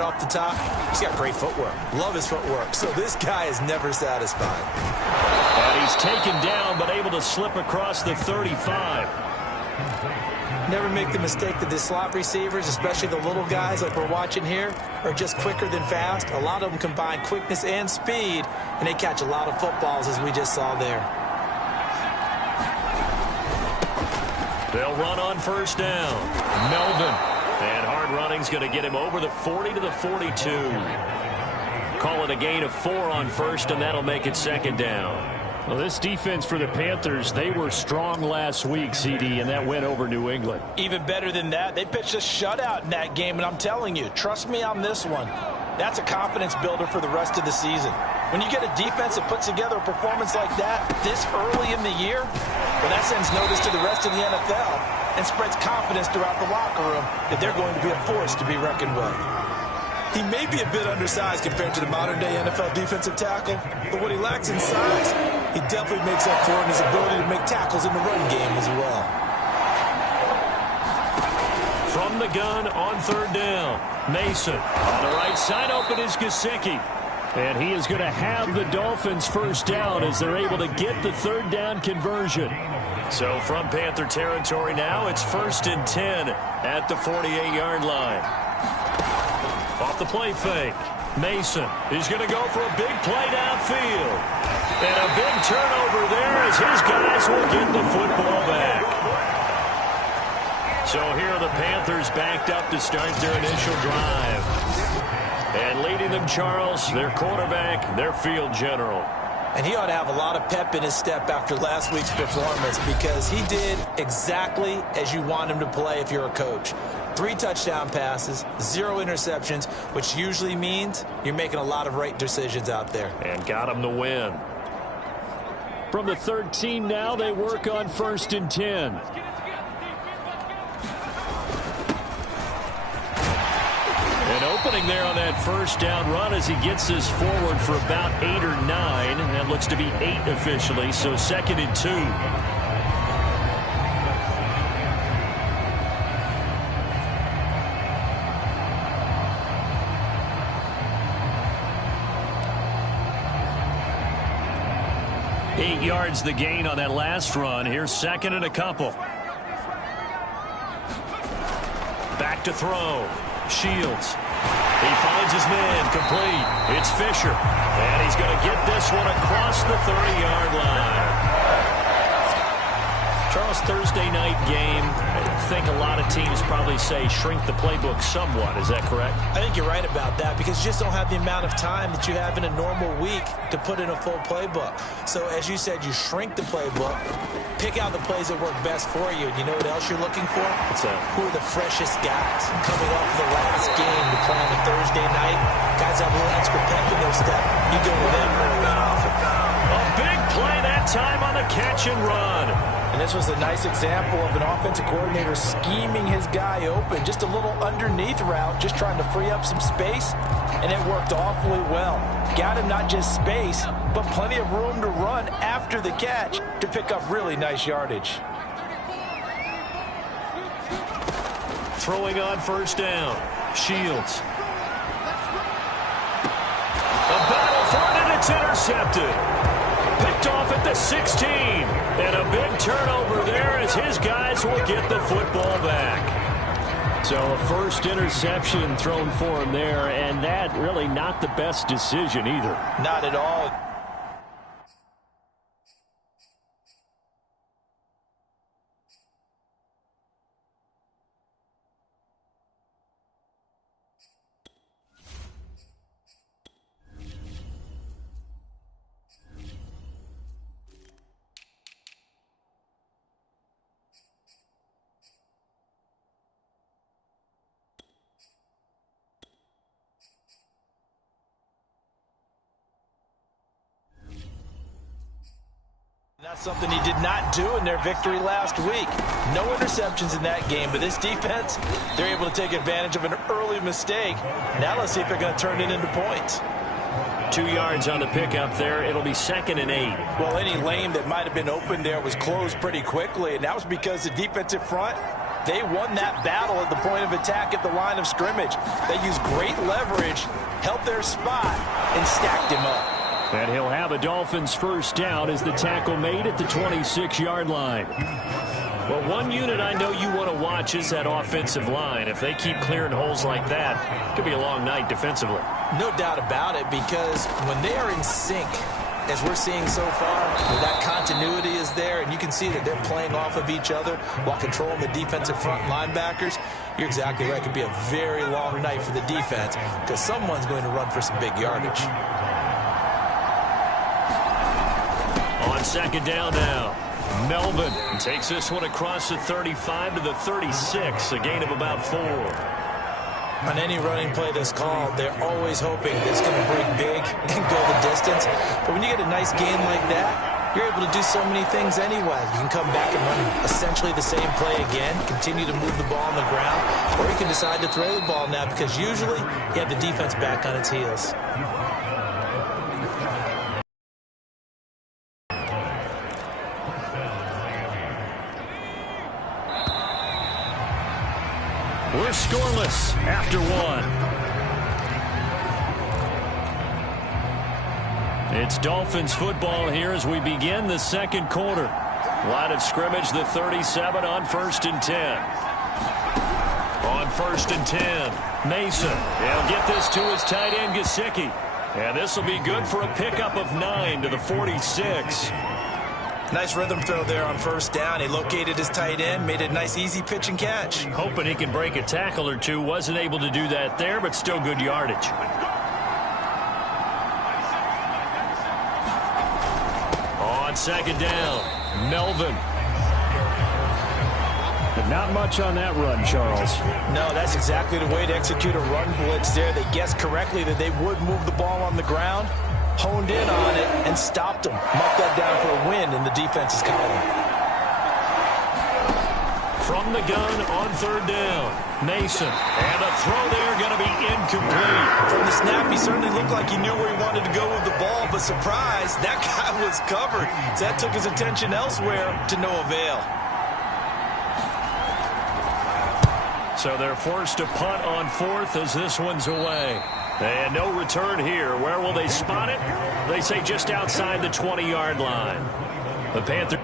off the top, he's got great footwork. Love his footwork. So this guy is never satisfied. And he's taken down, but able to slip across the 35. Never make the mistake that the slot receivers, especially the little guys like we're watching here, are just quicker than fast. A lot of them combine quickness and speed, and they catch a lot of footballs, as we just saw there. They'll run on first down. Melvin. And hard running's going to get him over the 40 to the 42. Call it a gain of 4 on first, and that'll make it second down. Well, this defense for the Panthers, they were strong last week, CD, and that went over New England. Even better than that, they pitched a shutout in that game, and I'm telling you, trust me on this one. That's a confidence builder for the rest of the season. When you get a defense that puts together a performance like that this early in the year, well, that sends notice to the rest of the NFL and spreads confidence throughout the locker room that they're going to be a force to be reckoned with. He may be a bit undersized compared to the modern-day NFL defensive tackle, but what he lacks in size, he definitely makes up for in his ability to make tackles in the run game as well. From the gun on third down, Mason. On the right side open is Gesicki. And he is going to have the Dolphins first down as they're able to get the third down conversion. So from Panther territory now, it's 1st and 10 at the 48-yard line. Off the play fake, Mason is going to go for a big play downfield. And a big turnover there as his guys will get the football back. So here are the Panthers backed up to start their initial drive. And leading them, Charles, their quarterback, their field general. And he ought to have a lot of pep in his step after last week's performance because he did exactly as you want him to play if you're a coach. 3 touchdown passes, 0 interceptions, which usually means you're making a lot of right decisions out there. And got him the win. From the 13 now, they work on 1st and 10. An opening there on that first down run as he gets this forward for about 8 or 9. That looks to be 8 officially, so 2nd and 2. Yards the gain on that last run. Here's 2nd and a couple. Back to throw. Shields. He finds his man complete. It's Fisher. And he's going to get this one across the 30-yard line. Charles, Thursday night game, I think a lot of teams probably say shrink the playbook somewhat. Is that correct? I think you're right about that because you just don't have the amount of time that you have in a normal week to put in a full playbook. So as you said, you shrink the playbook, pick out the plays that work best for you. And you know what else you're looking for? What's that? Who are the freshest guys coming off the last game to play on a Thursday night? Guys have a little extra pep in their step. You go to them early and often. A big play that time on the catch and run. And this was a nice example of an offensive coordinator scheming his guy open. Just a little underneath route, just trying to free up some space, and it worked awfully well. Got him not just space, but plenty of room to run after the catch to pick up really nice yardage. Throwing on first down, Shields. A battle for it, and it's intercepted. Picked off at the 16. And a big turnover there as his guys will get the football back. So a first interception thrown for him there, and that really not the best decision either. Not at all. That's something he did not do in their victory last week. No interceptions in that game, but this defense, they're able to take advantage of an early mistake. Now let's see if they're going to turn it into points. 2 yards on the pickup there. It'll be 2nd and 8. Well, any lane that might have been open there was closed pretty quickly, and that was because the defensive front, They won that battle at the point of attack at the line of scrimmage. They used great leverage, held their spot, and stacked him up. And he'll have a Dolphins first down as the tackle made at the 26-yard line. Well, one unit I know you want to watch is that offensive line. If they keep clearing holes like that, it could be a long night defensively. No doubt about it, because when they are in sync, as we're seeing so far, that continuity is there, and you can see that they're playing off of each other while controlling the defensive front linebackers. You're exactly right. It could be a very long night for the defense because someone's going to run for some big yardage. On second down now, Melvin takes this one across the 35 to the 36, a gain of about 4. On any running play that's called, they're always hoping that it's going to break big and go the distance. But when you get a nice gain like that, you're able to do so many things anyway. You can come back and run essentially the same play again, continue to move the ball on the ground, or you can decide to throw the ball now because usually you have the defense back on its heels. We're scoreless after 1. It's Dolphins football here as we begin the second quarter. Line of scrimmage, the 37 on 1st and 10. On 1st and 10, Mason. He'll get this to his tight end, Gesicki. And this will be good for a pickup of 9 to the 46. Nice rhythm throw there on first down. He located his tight end, made a nice easy pitch and catch. Hoping he can break a tackle or two. Wasn't able to do that there, but still good yardage. On second down, Melvin. But not much on that run, Charles. No, that's exactly the way to execute a run blitz there. They guessed correctly that they would move the ball on the ground, honed in on it, and stopped them. Marked that down for a win in the defense's column. From the gun on third down, Mason. And the throw there going to be incomplete. From the snap, he certainly looked like he knew where he wanted to go with the ball, but surprise, that guy was covered. So that took his attention elsewhere to no avail. So they're forced to punt on 4th as this one's away. And no return here. Where will they spot it? They say just outside the 20-yard line. The Panthers.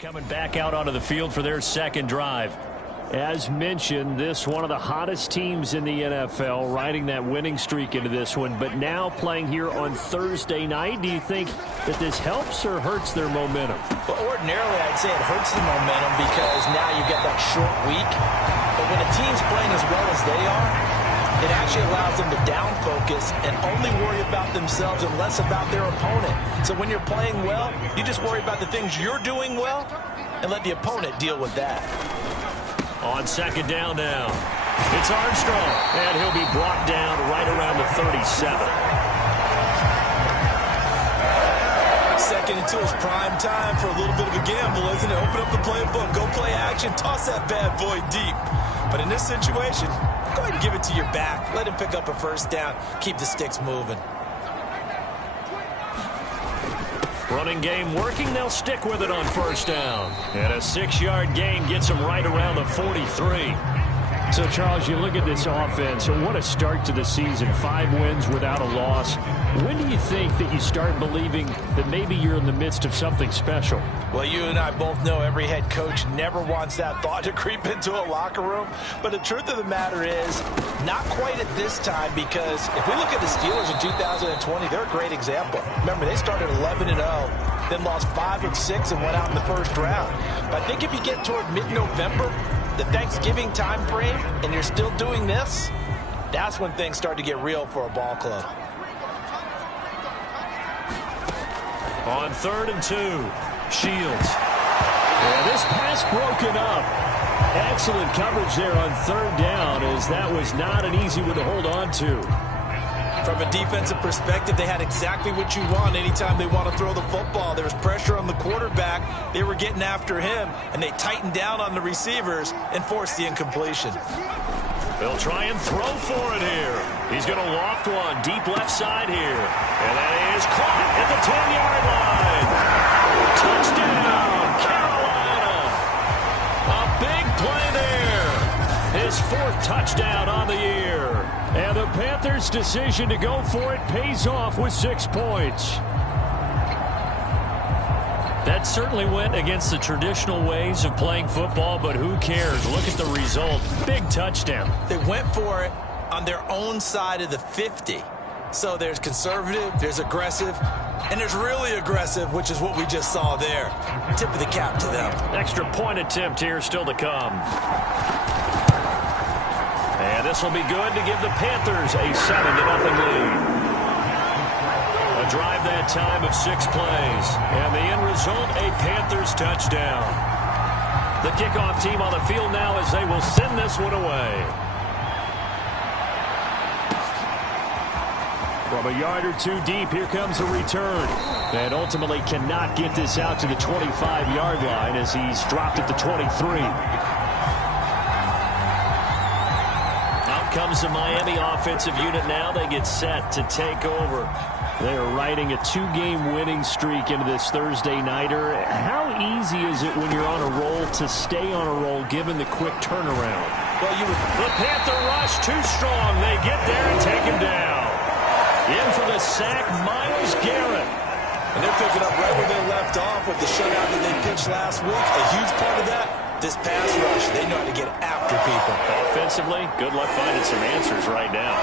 Coming back out onto the field for their second drive. As mentioned, this one of the hottest teams in the NFL, riding that winning streak into this one, but now playing here on Thursday night. Do you think that this helps or hurts their momentum? Well, ordinarily, I'd say it hurts the momentum because now you get that short week. But when a team's playing as well as they are, it actually allows them to down focus and only worry about themselves and less about their opponent. So when you're playing well, you just worry about the things you're doing well and let the opponent deal with that. On second down now, it's Armstrong, and he'll be brought down right around the 37. Second and 2 is prime time for a little bit of a gamble, isn't it? Open up the playbook, go play action, toss that bad boy deep. But in this situation, go ahead and give it to your back. Let him pick up a first down. Keep the sticks moving. Running game working. They'll stick with it on first down. And a 6-yard gain gets them right around the 43. So, Charles, you look at this offense, and what a start to the season. 5 wins without a loss. When do you think that you start believing that maybe you're in the midst of something special? Well, you and I both know every head coach never wants that thought to creep into a locker room. But the truth of the matter is, not quite at this time, because if we look at the Steelers in 2020, they're a great example. Remember, they started 11-0, then lost 5 of 6 and went out in the first round. But I think if you get toward mid-November, the Thanksgiving time frame, and you're still doing this, that's when things start to get real for a ball club. On 3rd and 2, Shields. Yeah, this pass broken up. Excellent coverage there on 3rd down, as that was not an easy one to hold on to. From a defensive perspective, they had exactly what you want anytime they want to throw the football. There was pressure on the quarterback. They were getting after him, and they tightened down on the receivers and forced the incompletion. They'll try and throw for it here. He's going to loft one deep left side here. And that is caught at the 10-yard line. Touchdown, Carolina. A big play there. His 4th touchdown on the year. And the Panthers' decision to go for it pays off with 6 points. That certainly went against the traditional ways of playing football, but who cares? Look at the result. Big touchdown. They went for it on their own side of the 50. So there's conservative, there's aggressive, and there's really aggressive, which is what we just saw there. Tip of the cap to them. Extra point attempt here still to come. And this will be good to give the Panthers a 7-0 lead. A drive that time of 6 plays. And the end result, a Panthers touchdown. The kickoff team on the field now as they will send this one away. From a yard or 2 deep, here comes a return. And ultimately cannot get this out to the 25-yard line as he's dropped at the 23. Out comes the Miami offensive unit now. They get set to take over. They are riding a 2-game winning streak into this Thursday nighter. How easy is it when you're on a roll to stay on a roll given the quick turnaround? Well, the Panther rush too strong. They get there and take him down. In for the sack, Myles Garrett. And they're picking up right where they left off with the shutout that they pitched last week. A huge part of that, this pass rush. They know how to get after people. Offensively, good luck finding some answers right now.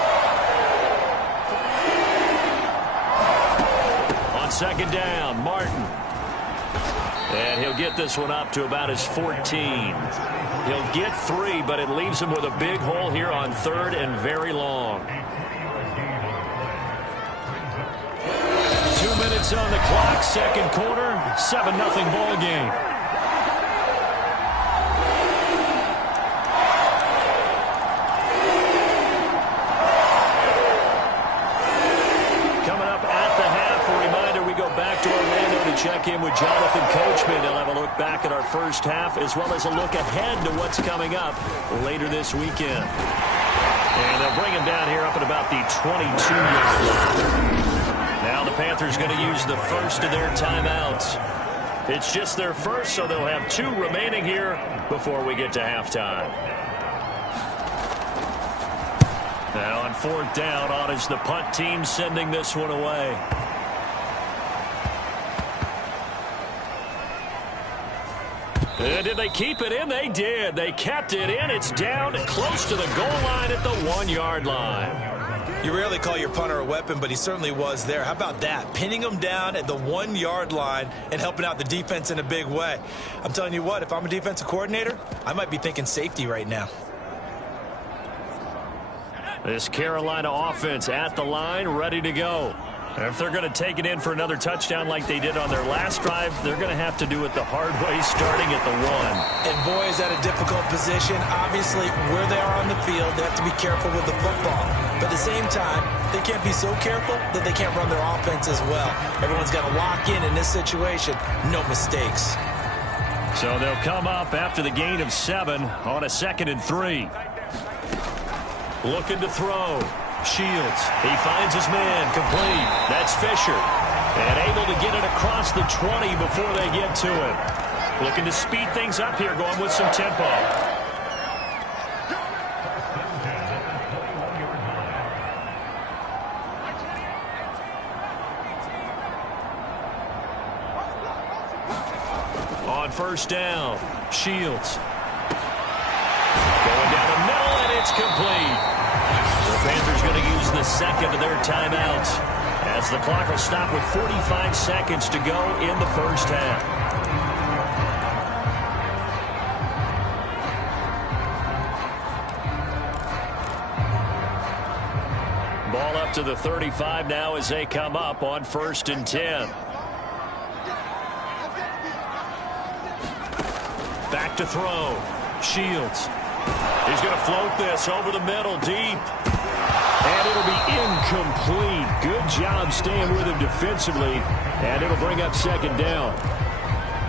On 2nd down, Martin. And he'll get this one up to about his 14. He'll get 3, but it leaves him with a big hole here on 3rd and very long. 2 minutes on the clock, 2nd quarter, 7-0 ball game. Coming up at the half, a reminder, we go back to Orlando to check in with Jonathan Coachman. He'll have a look back at our first half as well as a look ahead to what's coming up later this weekend. And they'll bring him down here up at about the 22-yard line. Now the Panthers going to use the first of their timeouts. It's just their first, so they'll have 2 remaining here before we get to halftime. Now on 4th down, on is the punt team sending this one away. And did they keep it in? They did. They kept it in. It's down close to the goal line at the 1-yard line. You rarely call your punter a weapon, but he certainly was there. How about that? Pinning him down at the 1-yard line and helping out the defense in a big way. I'm telling you what, if I'm a defensive coordinator, I might be thinking safety right now. This Carolina offense at the line, ready to go. If they're going to take it in for another touchdown like they did on their last drive, they're going to have to do it the hard way, starting at the 1. And boy, is that a difficult position. Obviously, where they are on the field, they have to be careful with the football. But at the same time, they can't be so careful that they can't run their offense as well. Everyone's got to lock in this situation. No mistakes. So they'll come up after the gain of 7 on a 2nd and 3. Looking to throw. Shields. He finds his man complete. That's Fisher. And able to get it across the 20 before they get to it. Looking to speed things up here, going with some tempo. first down. Shields. Going down the middle, and it's complete. The Panthers going to use the second of their timeouts as the clock will stop with 45 seconds to go in the first half. Ball up to the 35 now as they come up on 1st and 10. Back to throw. Shields. He's going to float this over the middle deep. And it'll be incomplete. Good job staying with him defensively. And it'll bring up 2nd down.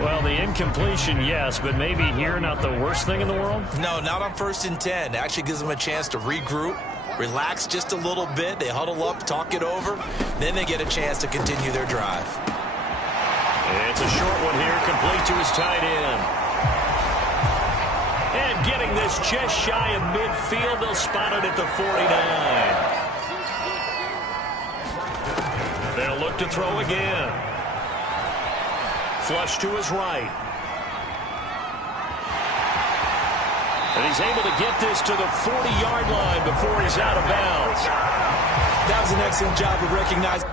Well, the incompletion, yes, but maybe here not the worst thing in the world? No, not on 1st and 10. Actually gives them a chance to regroup, relax just a little bit. They huddle up, talk it over. Then they get a chance to continue their drive. It's a short one here, complete to his tight end. And getting this just shy of midfield, they'll spot it at the 49. They'll look to throw again. Flush to his right. And he's able to get this to the 40-yard line before he's out of bounds. That was an excellent job of recognizing.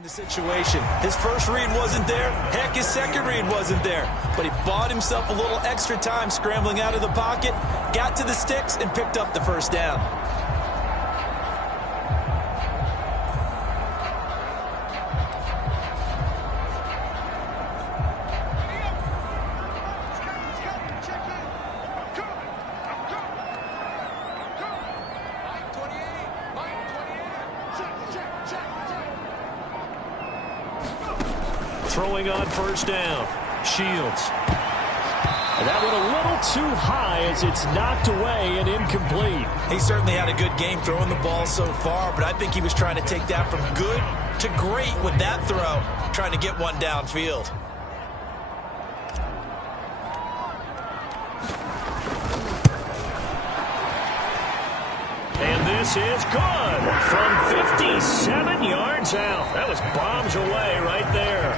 The situation. His first read wasn't there. Heck, his second read wasn't there. But he bought himself a little extra time scrambling out of the pocket, got to the sticks, and picked up the first down. Throwing on 1st down. Shields. And that went a little too high as it's knocked away and incomplete. He certainly had a good game throwing the ball so far, but I think he was trying to take that from good to great with that throw, trying to get one downfield. And this is good from 57 yards out. That was bombs away right there.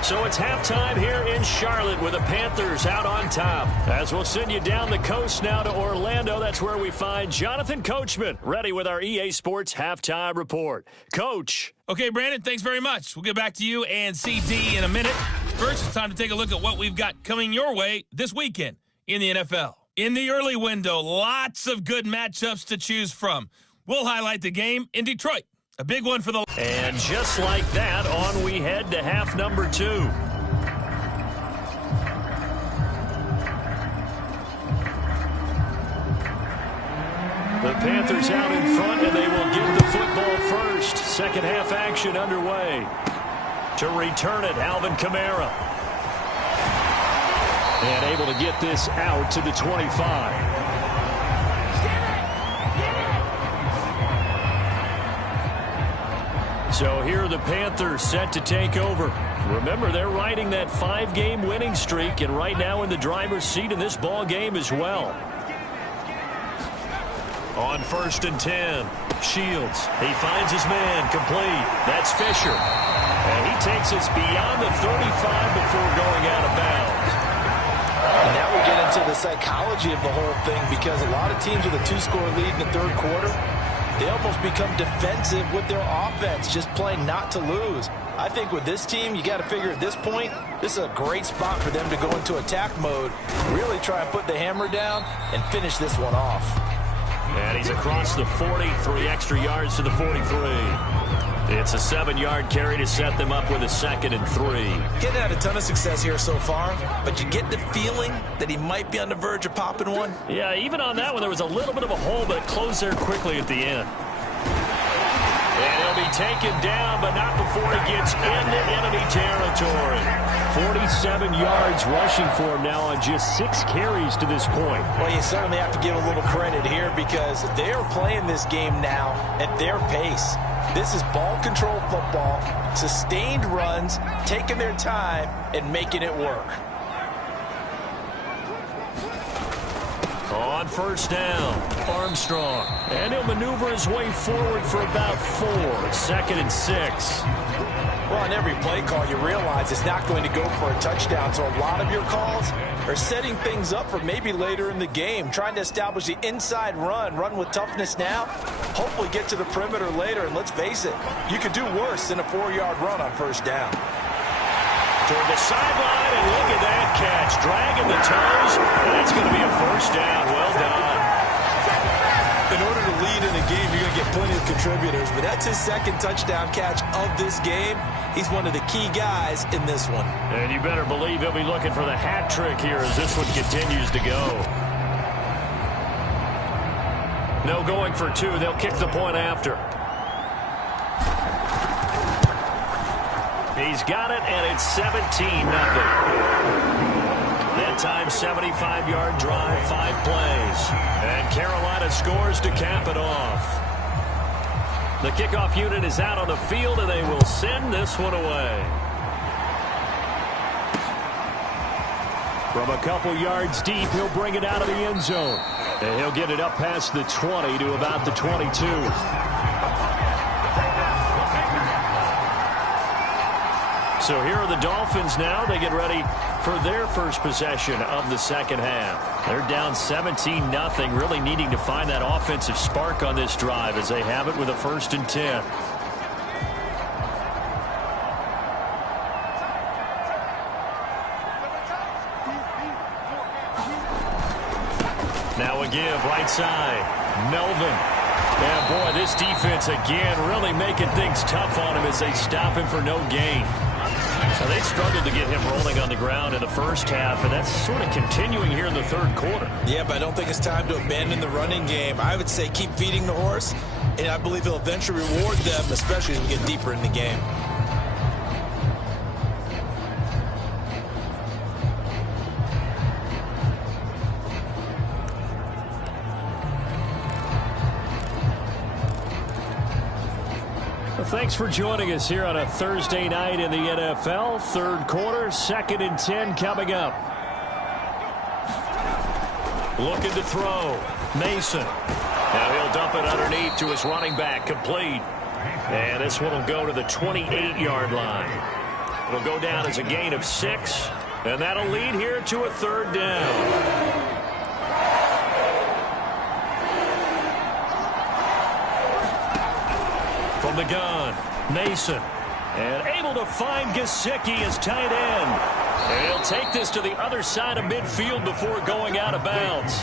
So it's halftime here in Charlotte with the Panthers out on top. As we'll send you down the coast now to Orlando, that's where we find Jonathan Coachman ready with our EA Sports Halftime Report. Coach. Okay, Brandon, thanks very much. We'll get back to you and CD in a minute. First, it's time to take a look at what we've got coming your way this weekend in the NFL. In the early window, lots of good matchups to choose from. We'll highlight the game in Detroit. A big one for the... And just like that, on we head to half number 2. The Panthers out in front, and they will get the football first. Second half action underway. To return it, Alvin Kamara. And able to get this out to the 25. So here are the Panthers set to take over. Remember, they're riding that 5-game winning streak, and right now in the driver's seat in this ball game as well. On 1st and 10, Shields. He finds his man, complete. That's Fisher. And he takes us beyond the 35 before going out of bounds. And now we get into the psychology of the whole thing, because a lot of teams with a 2-score lead in the third quarter, they almost become defensive with their offense, just playing not to lose. I think with this team, you got to figure at this point, this is a great spot for them to go into attack mode, really try and put the hammer down and finish this one off. And he's across the 40, 3 extra yards to the 43. It's a 7-yard carry to set them up with a 2nd and 3. Getting had a ton of success here so far, but you get the feeling that he might be on the verge of popping one. Yeah, even on that one, there was a little bit of a hole, but it closed there quickly at the end. And he'll be taken down, but not before he gets into enemy territory. 47 yards rushing for him now on just 6 carries to this point. Well, you certainly have to give a little credit here because they are playing this game now at their pace. This is ball control football, sustained runs, taking their time and making it work. On first down, Armstrong. And he'll maneuver his way forward for about 4. 2nd and 6. Well, on every play call, you realize it's not going to go for a touchdown. So a lot of your calls are setting things up for maybe later in the game, trying to establish the inside run with toughness now, hopefully get to the perimeter later. And let's face it, you could do worse than a 4-yard run on first down. Toward the sideline, and look at that catch. Dragging the toes, and it's going to be a first down. Well done. In order to lead in a game, you're going to get plenty of contributors, but that's his 2nd touchdown catch of this game. He's one of the key guys in this one. And you better believe he'll be looking for the hat trick here as this one continues to go. No going for 2. They'll kick the point after. He's got it, and it's 17-0. That time, 75-yard drive, 5 plays. And Carolina scores to cap it off. The kickoff unit is out on the field, and they will send this one away. From a couple yards deep, he'll bring it out of the end zone. And he'll get it up past the 20 to about the 22. So here are the Dolphins now. They get ready for their first possession of the second half. They're down 17-0, really needing to find that offensive spark on this drive as they have it with a 1st and 10. Now a give right side. Melvin. Yeah, boy, this defense again really making things tough on him as they stop him for no gain. So they struggled to get him rolling on the ground in the first half, and that's sort of continuing here in the 3rd quarter. Yeah, but I don't think it's time to abandon the running game. I would say keep feeding the horse, and I believe he'll eventually reward them, especially as we get deeper in the game. Thanks for joining us here on a Thursday night in the NFL. 3rd quarter, 2nd and 10 coming up. Looking to throw. Mason. Now he'll dump it underneath to his running back. Complete. And this one will go to the 28-yard line. It'll go down as a gain of 6. And that'll lead here to a 3rd down. From the gun, Mason. And able to find Gesicki as tight end. And he'll take this to the other side of midfield before going out of bounds.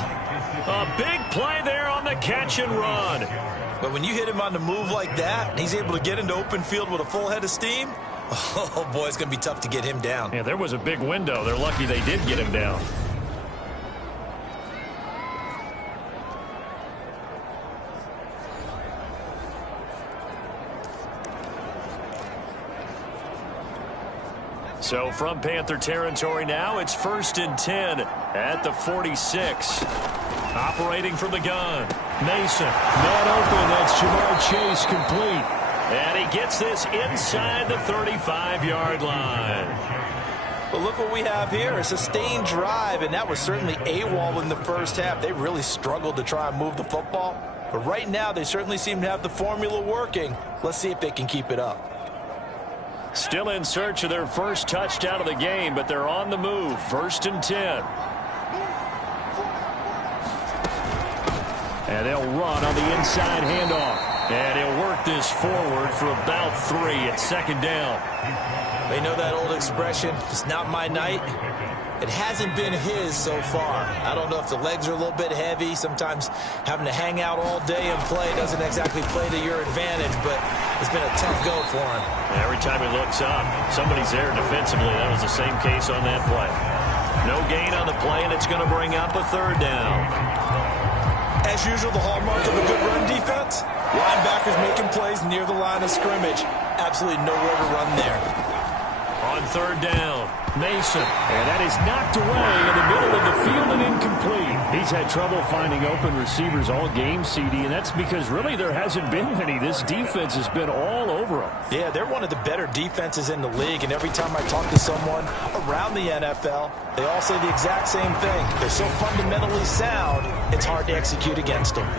A big play there on the catch and run. But when you hit him on the move like that, and he's able to get into open field with a full head of steam, oh boy, it's going to be tough to get him down. Yeah, there was a big window. They're lucky they did get him down. So from Panther territory now, it's 1st and 10 at the 46. Operating from the gun. Mason. Not open. That's Jamar Chase complete. And he gets this inside the 35-yard line. But look what we have here, a sustained drive, and that was certainly AWOL in the first half. They really struggled to try and move the football. But right now, they certainly seem to have the formula working. Let's see if they can keep it up. Still in search of their first touchdown of the game, but they're on the move. 1st and 10. And they'll run on the inside handoff. And he'll work this forward for about 3 at 2nd down. They know that old expression, it's not my night. It hasn't been his so far. I don't know if the legs are a little bit heavy. Sometimes having to hang out all day and play doesn't exactly play to your advantage, but it's been a tough go for him. Every time he looks up, somebody's there defensively. That was the same case on that play. No gain on the play, and it's going to bring up a 3rd down. As usual, the hallmark of a good run defense, Linebackers making plays near the line of scrimmage. Absolutely nowhere to run there. On third down, Mason. And that is knocked away in the middle of the field and incomplete. He's had trouble finding open receivers all game, CD, and that's because really there hasn't been many. This defense has been all over them. Yeah, they're one of the better defenses in the league, and every time I talk to someone around the NFL, they all say the exact same thing. They're so fundamentally sound, it's hard to execute against them.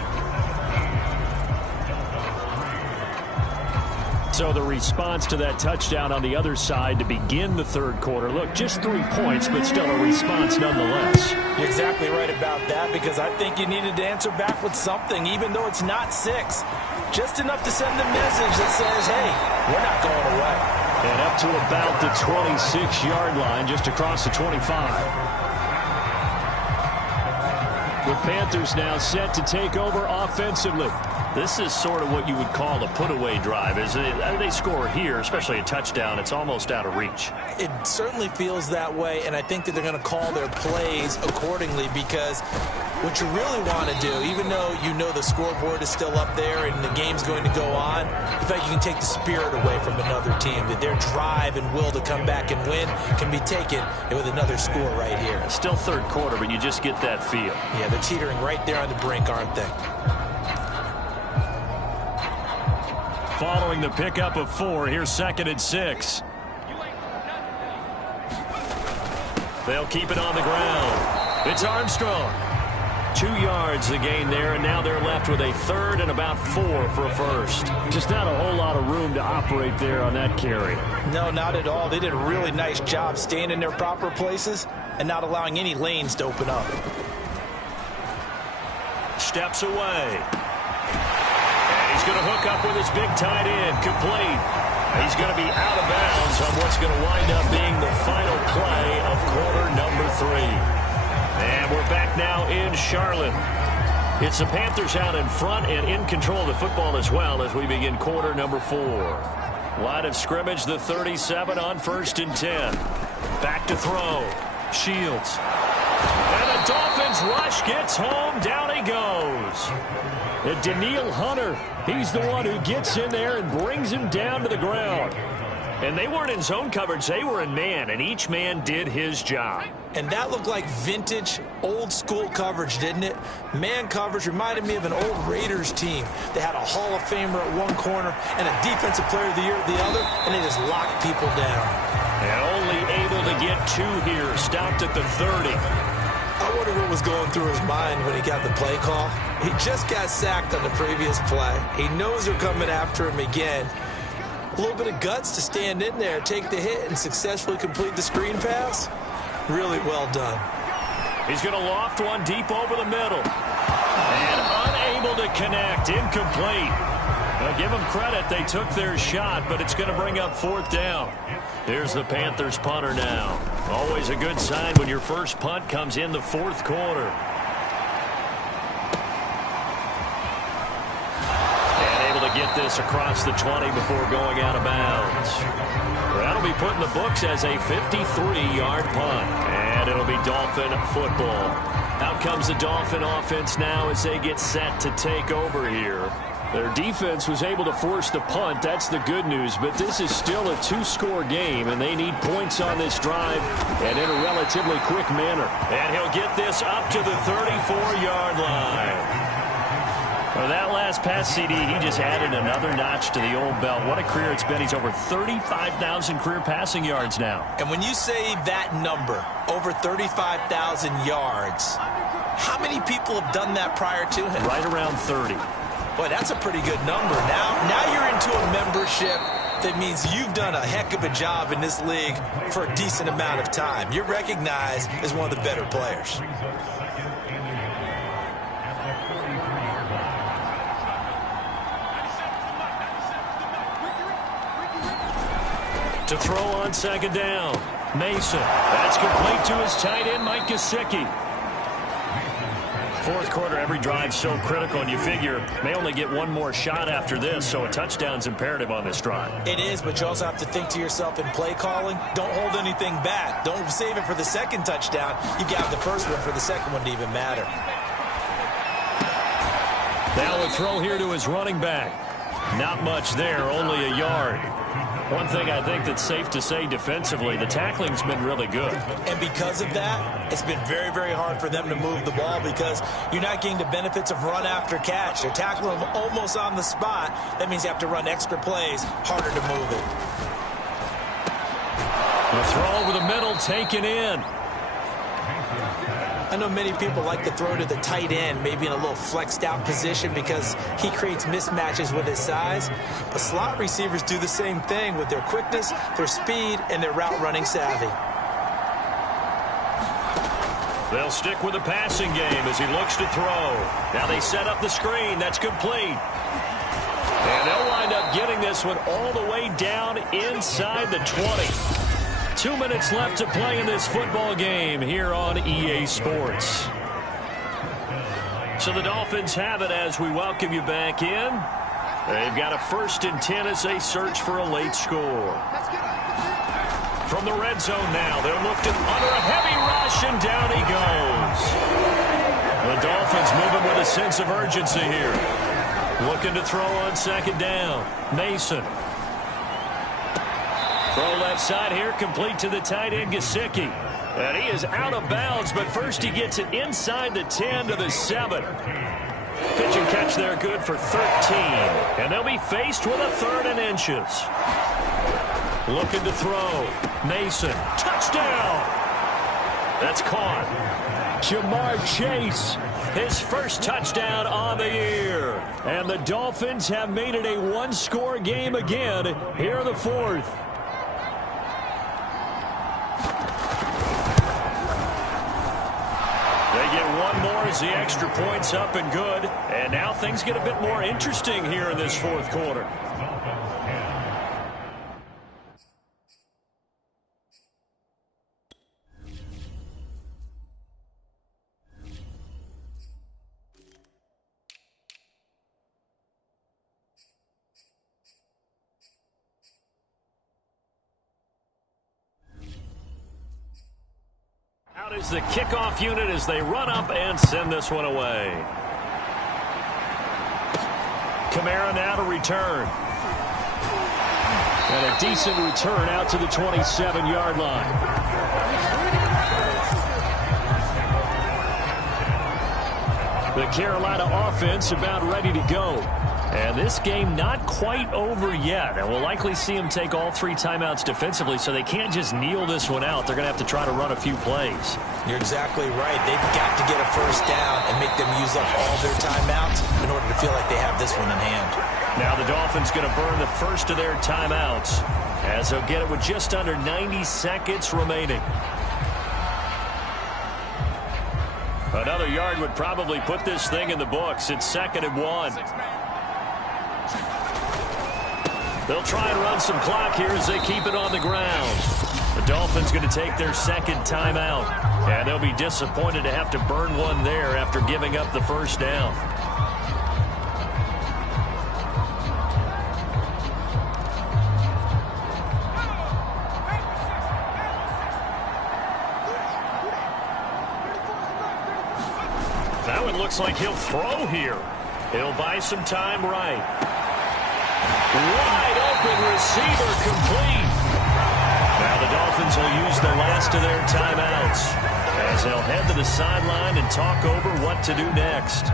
So the response to that touchdown on the other side to begin the third quarter. Look, just 3 points, but still a response nonetheless. You're exactly right about that, because I think you needed to answer back with something, even though it's not 6. Just enough to send a message that says, hey, we're not going away. And up to about the 26-yard line, just across the 25. The Panthers now set to take over offensively. This is sort of what you would call a put-away drive, isn't it? They score here, especially a touchdown. It's almost out of reach. It certainly feels that way, and I think that they're going to call their plays accordingly, because what you really want to do, even though you know the scoreboard is still up there and the game's going to go on, in fact, you can take the spirit away from another team, that their drive and will to come back and win can be taken with another score right here. Still third quarter, but you just get that feel. Yeah, they're teetering right there on the brink, aren't they? Following the pickup of 4, here's 2nd and 6. They'll keep it on the ground. It's Armstrong. 2 yards the gain there, and now they're left with a 3rd and about 4 for a first. Just not a whole lot of room to operate there on that carry. No, not at all. They did a really nice job staying in their proper places and not allowing any lanes to open up. Steps away. He's going to hook up with his big tight end, complete. He's going to be out of bounds on what's going to wind up being the final play of quarter number 3. And we're back now in Charlotte. It's the Panthers out in front and in control of the football as well as we begin quarter number 4. Line of scrimmage, the 37 on 1st and 10. Back to throw. Shields. And the Dolphins rush gets home. Down he goes. And Daniil Hunter, he's the one who gets in there and brings him down to the ground. And they weren't in zone coverage. They were in man, and each man did his job. And that looked like vintage, old-school coverage, didn't it? Man coverage reminded me of an old Raiders team. They had a Hall of Famer at one corner and a Defensive Player of the Year at the other, and they just locked people down. And only able to get 2 here, stopped at the 30. I wonder what was going through his mind when he got the play call. He just got sacked on the previous play. He knows they're coming after him again. A little bit of guts to stand in there, take the hit, and successfully complete the screen pass. Really well done. He's going to loft one deep over the middle. And unable to connect, incomplete. Now give them credit, they took their shot, but it's going to bring up 4th down. Here's the Panthers punter now. Always a good sign when your first punt comes in the 4th quarter. And able to get this across the 20 before going out of bounds. That'll be put in the books as a 53-yard punt. And it'll be Dolphin football. Out comes the Dolphin offense now as they get set to take over here. Their defense was able to force the punt. That's the good news. But this is still a 2-score game, and they need points on this drive and in a relatively quick manner. And he'll get this up to the 34-yard line. Well, that last pass, CD, he just added another notch to the old belt. What a career it's been. He's over 35,000 career passing yards now. And when you say that number, over 35,000 yards, how many people have done that prior to him? Right around 30. Boy, that's a pretty good number. Now you're into a membership that means you've done a heck of a job in this league for a decent amount of time. You're recognized as one of the better players. To throw on 2nd down. Mason. That's complete to his tight end, Mike Gesicki. 4th quarter, every drive so critical, and you figure may only get one more shot after this, so a touchdown's imperative on this drive. It is, but you also have to think to yourself in play calling, don't hold anything back. Don't save it for the 2nd touchdown. You got the first one for the 2nd one to even matter. Now a throw here to his running back. Not much there, only a yard. One thing I think that's safe to say defensively, the tackling's been really good. And because of that, it's been very, very hard for them to move the ball because you're not getting the benefits of run after catch. They're tackling them almost on the spot. That means you have to run extra plays, harder to move it. The throw over the middle, taken in. I know many people like to throw to the tight end, maybe in a little flexed out position because he creates mismatches with his size. But slot receivers do the same thing with their quickness, their speed, and their route running savvy. They'll stick with the passing game as he looks to throw. Now they set up the screen. That's complete. And they'll wind up getting this one all the way down inside the 20. 2 minutes left to play in this football game here on EA Sports. So the Dolphins have it as we welcome you back in. They've got a 1st and 10 as they search for a late score. From the red zone now, they're looked at under a heavy rush, and down he goes. The Dolphins moving with a sense of urgency here. Looking to throw on 2nd down. Mason. Throw left side here, complete to the tight end, Gesicki. And he is out of bounds, but first he gets it inside the 10 to the 7. Pitch and catch there, good for 13. And they'll be faced with a 3rd and inches. Looking to throw. Mason. Touchdown! That's caught. Jamar Chase, his first touchdown on the year. And the Dolphins have made it a one-score game again here in the 4th. One more as the extra point's up and good. And now things get a bit more interesting here in this 4th quarter. Out is the kickoff unit as they run up and send this one away. Kamara now to return. And a decent return out to the 27-yard line. The Carolina offense about ready to go. And this game not quite over yet. And we'll likely see them take all 3 timeouts defensively, so they can't just kneel this one out. They're going to have to try to run a few plays. You're exactly right. They've got to get a 1st down and make them use up all their timeouts in order to feel like they have this one in hand. Now the Dolphins going to burn the first of their timeouts as they'll get it with just under 90 seconds remaining. Another yard would probably put this thing in the books. It's 2nd and 1. They'll try and run some clock here as they keep it on the ground. The Dolphins going to take their 2nd timeout. And they'll be disappointed to have to burn one there after giving up the 1st down. That one looks like he'll throw here. He'll buy some time right. Wide open receiver complete. Now the Dolphins will use the last of their timeouts as they'll head to the sideline and talk over what to do next.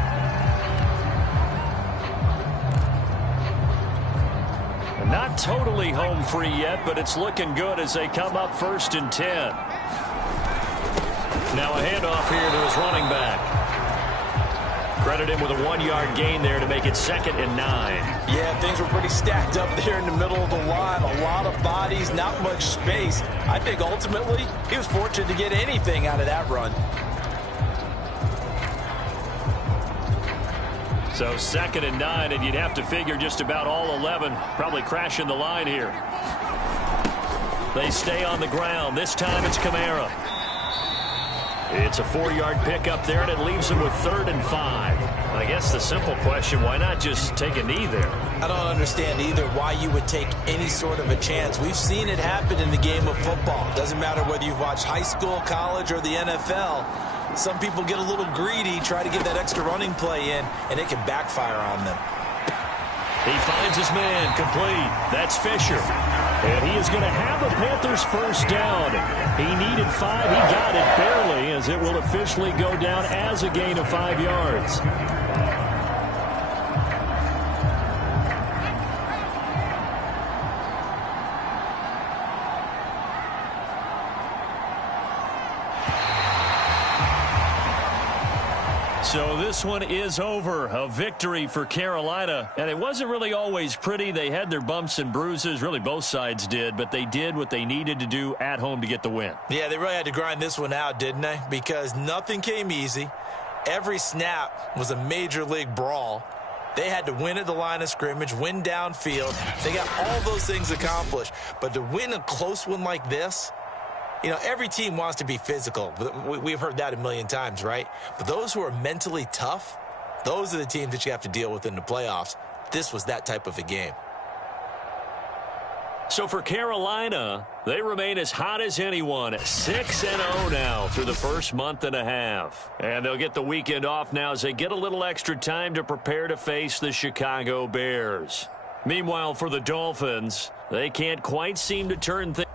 Not totally home free yet, but it's looking good as they come up 1st and 10. Now a handoff here to his running back. Credit him with a 1-yard gain there to make it 2nd and 9. Yeah, things were pretty stacked up there in the middle of the line. A lot of bodies, not much space. I think ultimately he was fortunate to get anything out of that run. So 2nd and 9, and you'd have to figure just about all 11 probably crashing the line here. They stay on the ground. This time it's Kamara. It's a 4-yard pickup there, and it leaves him with 3rd and 5. I guess the simple question, why not just take a knee there? I don't understand either why you would take any sort of a chance. We've seen it happen in the game of football. Doesn't matter whether you've watched high school, college, or the NFL. Some people get a little greedy, try to get that extra running play in, and it can backfire on them. He finds his man complete. That's Fisher. And he is going to have the Panthers first down. He needed 5. He got it barely, as it will officially go down as a gain of 5 yards. So this one is over. A victory for Carolina. And it wasn't really always pretty. They had their bumps and bruises. Really, both sides did. But they did what they needed to do at home to get the win. Yeah, they really had to grind this one out, didn't they? Because nothing came easy. Every snap was a major league brawl. They had to win at the line of scrimmage, win downfield. They got all those things accomplished. But to win a close one like this, you know, every team wants to be physical. We've heard that a million times, right? But those who are mentally tough, those are the teams that you have to deal with in the playoffs. This was that type of a game. So for Carolina, they remain as hot as anyone, 6-0 now through the first month and a half. And they'll get the weekend off now as they get a little extra time to prepare to face the Chicago Bears. Meanwhile, for the Dolphins, they can't quite seem to turn things.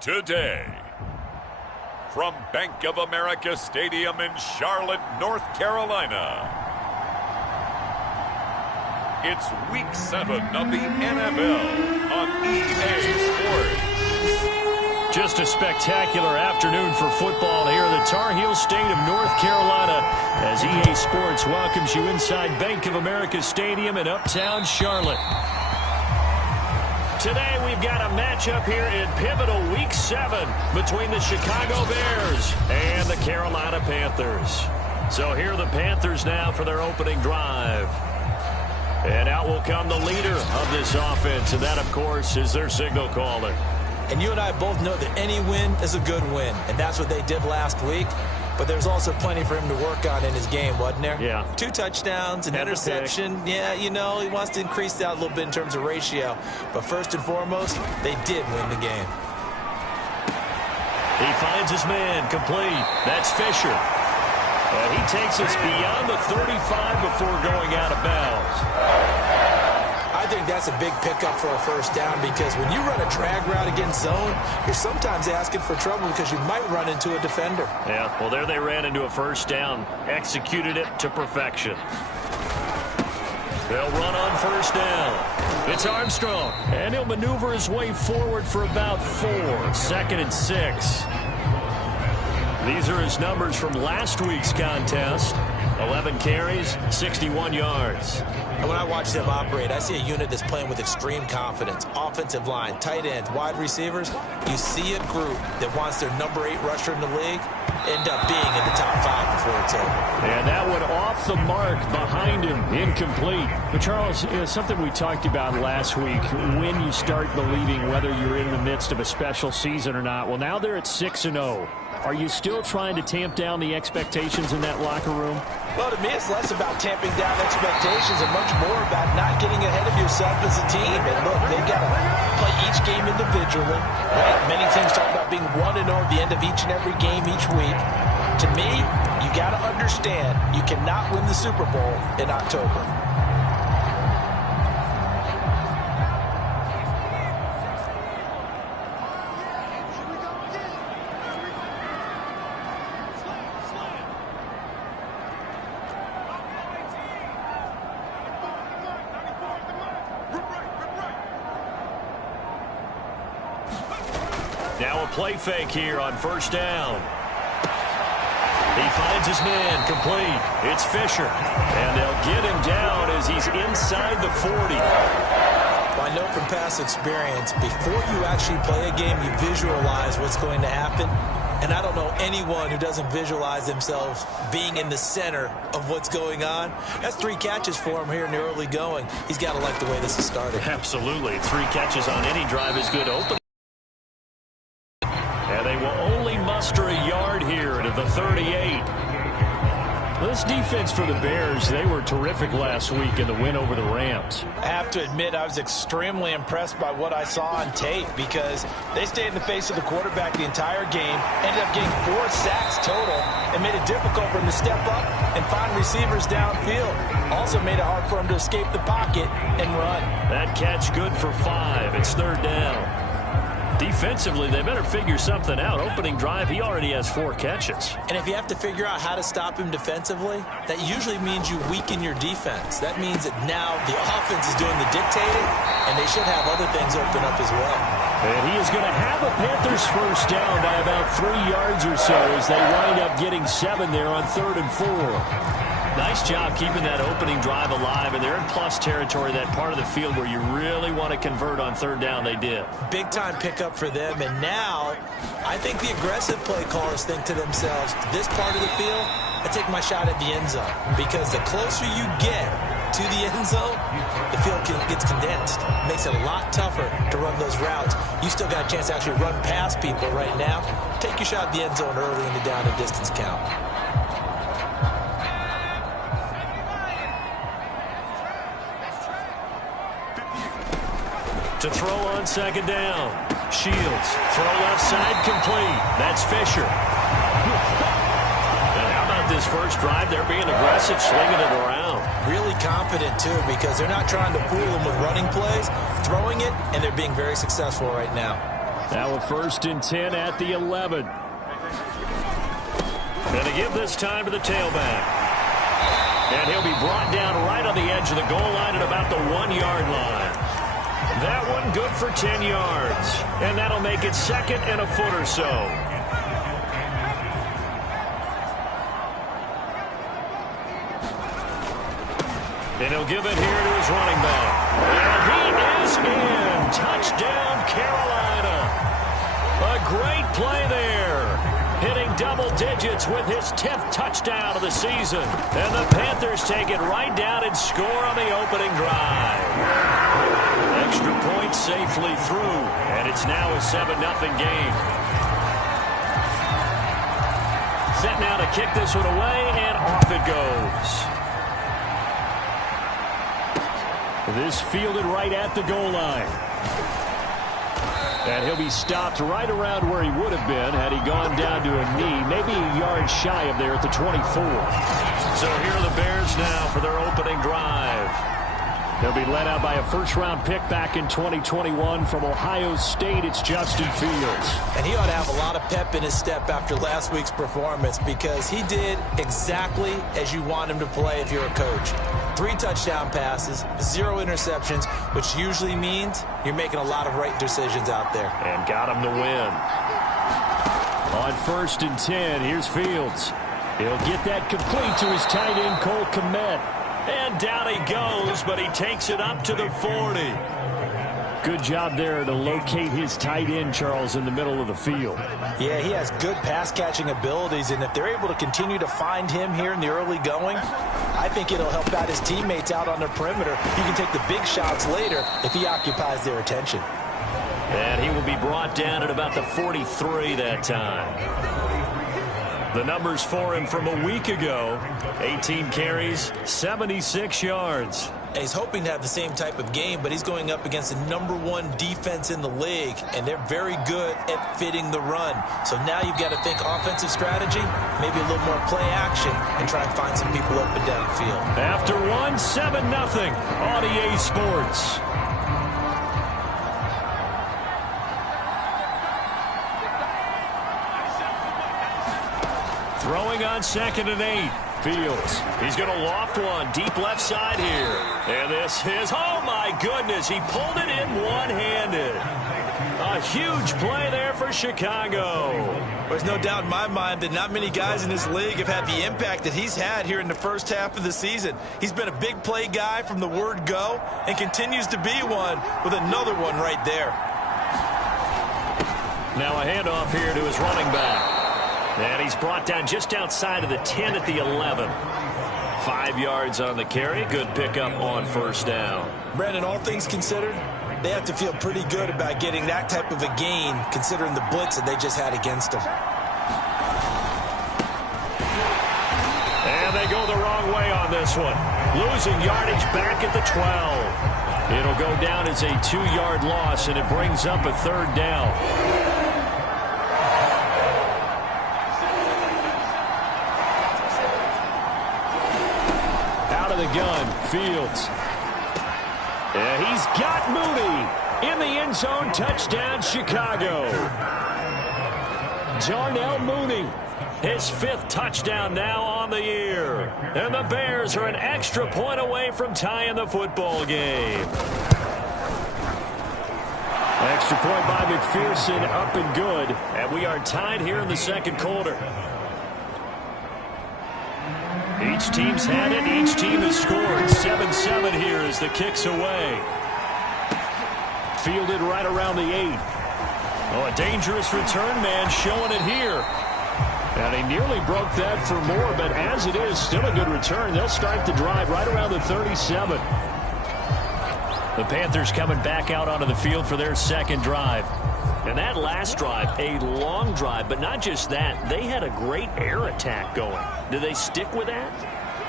today. From Bank of America Stadium in Charlotte, North Carolina, it's Week 7 of the NFL on EA Sports. Just a spectacular afternoon for football here in the Tar Heel state of North Carolina as EA Sports welcomes you inside Bank of America Stadium in uptown Charlotte. Today we've got a matchup here in pivotal Week 7 between the Chicago Bears and the Carolina Panthers. So here are the Panthers now for their opening drive. And out will come the leader of this offense, and that, of course, is their signal caller. And you and I both know that any win is a good win, and that's what they did last week. But there's also plenty for him to work on in his game, wasn't there? Yeah. 2 touchdowns, an interception. Yeah, you know, he wants to increase that a little bit in terms of ratio. But first and foremost, they did win the game. He finds his man complete. That's Fisher. And he takes us beyond the 35 before going out of bounds. I think that's a big pickup for a first down because when you run a drag route against zone, you're sometimes asking for trouble because you might run into a defender. Yeah, well, there they ran into a first down, executed it to perfection. They'll run on first down. It's Armstrong, and he'll maneuver his way forward for about 4. 2nd and 6. These are his numbers from last week's contest. 11 carries, 61 yards. And when I watch them operate, I see a unit that's playing with extreme confidence. Offensive line, tight ends, wide receivers. You see a group that wants their number 8 rusher in the league end up being in the top 5 before it's over. And that one off the mark behind him, incomplete. But Charles, something we talked about last week, when you start believing whether you're in the midst of a special season or not. Well, now they're at 6-0. Are you still trying to tamp down the expectations in that locker room? Well, to me, it's less about tamping down expectations and much more about not getting ahead of yourself as a team. And look, they've got to play each game individually. Right? Many teams talk about being 1-0 at the end of each and every game each week. To me, you got to understand you cannot win the Super Bowl in October. Now a play fake here on first down. He finds his man complete. It's Fisher. And they'll get him down as he's inside the 40. Well, I know from past experience, before you actually play a game, you visualize what's going to happen. And I don't know anyone who doesn't visualize themselves being in the center of what's going on. That's 3 catches for him here in the early going. He's got to like the way this is started. Absolutely. 3 catches on any drive is good opening. And they will only muster a yard here to the 38. This defense for the Bears, they were terrific last week in the win over the Rams. I have to admit, I was extremely impressed by what I saw on tape because they stayed in the face of the quarterback the entire game, ended up getting 4 sacks total, and made it difficult for him to step up and find receivers downfield. Also made it hard for him to escape the pocket and run. That catch good for 5. It's 3rd down. Defensively, they better figure something out. Opening drive, he already has 4 catches. And if you have to figure out how to stop him defensively, that usually means you weaken your defense. That means that now the offense is doing the dictating, and they should have other things open up as well. And he is going to have a Panthers first down by about 3 yards or so as they wind up getting 7 there on 3rd and 4. Nice job keeping that opening drive alive, and they're in plus territory, that part of the field where you really want to convert on 3rd down. They did. Big-time pickup for them, and now I think the aggressive play callers think to themselves, this part of the field, I take my shot at the end zone, because the closer you get to the end zone, the field gets condensed. It makes it a lot tougher to run those routes. You still got a chance to actually run past people right now. Take your shot at the end zone early in the down and distance count. To throw on 2nd down. Shields. Throw left side complete. That's Fisher. And how about this first drive? They're being aggressive, slinging it around. Really confident, too, because they're not trying to fool them with running plays, throwing it, and they're being very successful right now. Now a 1st and 10 at the 11. Going to give this time to the tailback. And he'll be brought down right on the edge of the goal line at about the 1-yard line. That one good for 10 yards. And that'll make it 2nd and a foot or so. And he'll give it here to his running back. And he is in. Touchdown, Carolina. A great play there. Hitting double digits with his 10th touchdown of the season. And the Panthers take it right down and score on the opening drive. Extra point safely through. And it's now a 7-0 game. Set now to kick this one away, and off it goes. This fielded right at the goal line. And he'll be stopped right around where he would have been had he gone down to a knee, maybe a yard shy of there at the 24. So here are the Bears now for their opening drive. They'll be led out by a first-round pick back in 2021 from Ohio State. It's Justin Fields. And he ought to have a lot of pep in his step after last week's performance because he did exactly as you want him to play if you're a coach. 3 touchdown passes, 0 interceptions, which usually means you're making a lot of right decisions out there. And got him to win. On 1st and 10, here's Fields. He'll get that complete to his tight end, Cole Kmet. And down he goes, but he takes it up to the 40. Good job there to locate his tight end, Charles, in the middle of the field. Yeah, he has good pass-catching abilities, and if they're able to continue to find him here in the early going, I think it'll help out his teammates out on the perimeter. He can take the big shots later if he occupies their attention. And he will be brought down at about the 43 that time. The numbers for him from a week ago, 18 carries, 76 yards. And he's hoping to have the same type of game, but he's going up against the #1 defense in the league, and they're very good at fitting the run. So now you've got to think offensive strategy, maybe a little more play action, and try and find some people up and down the field. After 1, 7-0 on EA Sports. Throwing on 2nd and 8. Fields. He's going to loft one deep left side here. And this is, oh my goodness, he pulled it in one-handed. A huge play there for Chicago. There's no doubt in my mind that not many guys in this league have had the impact that he's had here in the first half of the season. He's been a big play guy from the word go and continues to be one with another one right there. Now a handoff here to his running back. And he's brought down just outside of the 10 at the 11. 5 yards on the carry. Good pickup on 1st down. Brandon, all things considered, they have to feel pretty good about getting that type of a gain considering the blitz that they just had against them. And they go the wrong way on this one. Losing yardage back at the 12. It'll go down as a 2-yard loss, and it brings up a 3rd down. The gun, Fields. And he's got Mooney in the end zone. Touchdown, Chicago. Darnell Mooney, his 5th touchdown now on the year. And the Bears are an extra point away from tying the football game. Extra point by McPherson, up and good. And we are tied here in the 2nd quarter. Each team's had it. Each team has scored. 7-7 here as the kick's away. Fielded right around the 8. Oh, a dangerous return man showing it here. And he nearly broke that for more, but as it is, still a good return. They'll start the drive right around the 37. The Panthers coming back out onto the field for their 2nd drive. And that last drive, a long drive, but not just that. They had a great air attack going. Do they stick with that?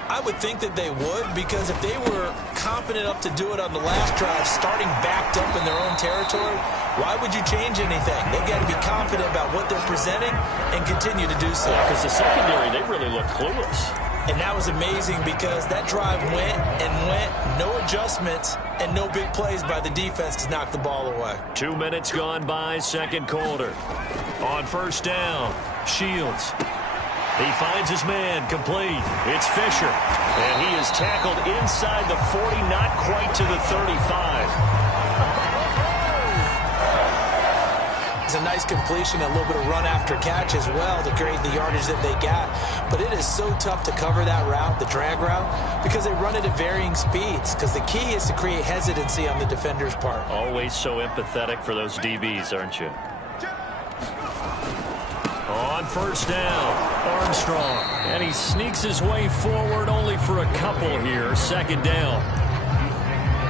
I would think that they would, because if they were confident enough to do it on the last drive, starting backed up in their own territory, why would you change anything? They've got to be confident about what they're presenting and continue to do so. Yeah, because the secondary, they really look clueless. And that was amazing because that drive went and went, no adjustments, and no big plays by the defense to knock the ball away. 2 minutes gone by, second quarter. On first down, Shields. He finds his man, complete. It's Fisher, and he is tackled inside the 40, not quite to the 35. It's a nice completion, a little bit of run after catch as well to create the yardage that they got. But it is so tough to cover that route, the drag route, because they run it at varying speeds. Because the key is to create hesitancy on the defender's part. Always so empathetic for those DBs, aren't you? On first down, Armstrong. And he sneaks his way forward only for a couple here. Second down.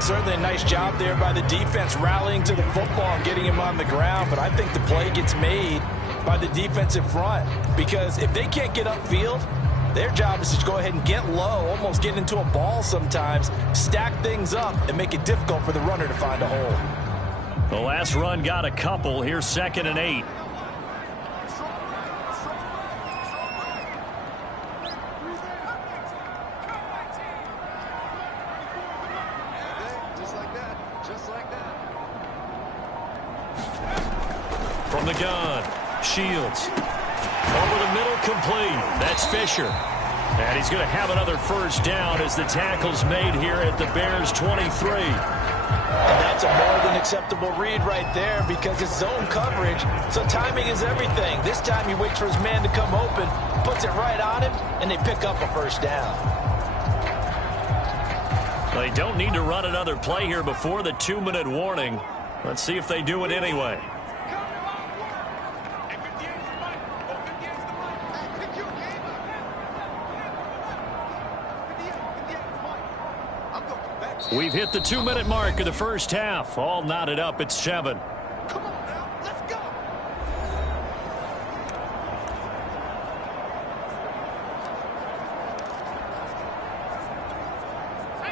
Certainly a nice job there by the defense rallying to the football and getting him on the ground. But I think the play gets made by the defensive front. Because if they can't get upfield, their job is to go ahead and get low, almost get into a ball sometimes, stack things up, and make it difficult for the runner to find a hole. The last run got a couple. Here's 2nd and 8. From the gun, Shields. Over the middle, complete. That's Fisher. And he's going to have another first down as the tackle's made here at the Bears' 23. And that's a more than acceptable read right there because it's zone coverage, so timing is everything. This time he waits for his man to come open, puts it right on him, and they pick up a first down. They don't need to run another play here before the 2-minute warning. Let's see if they do it anyway. We've hit the 2-minute mark of the first half. All knotted up at 7. Come on now, let's go.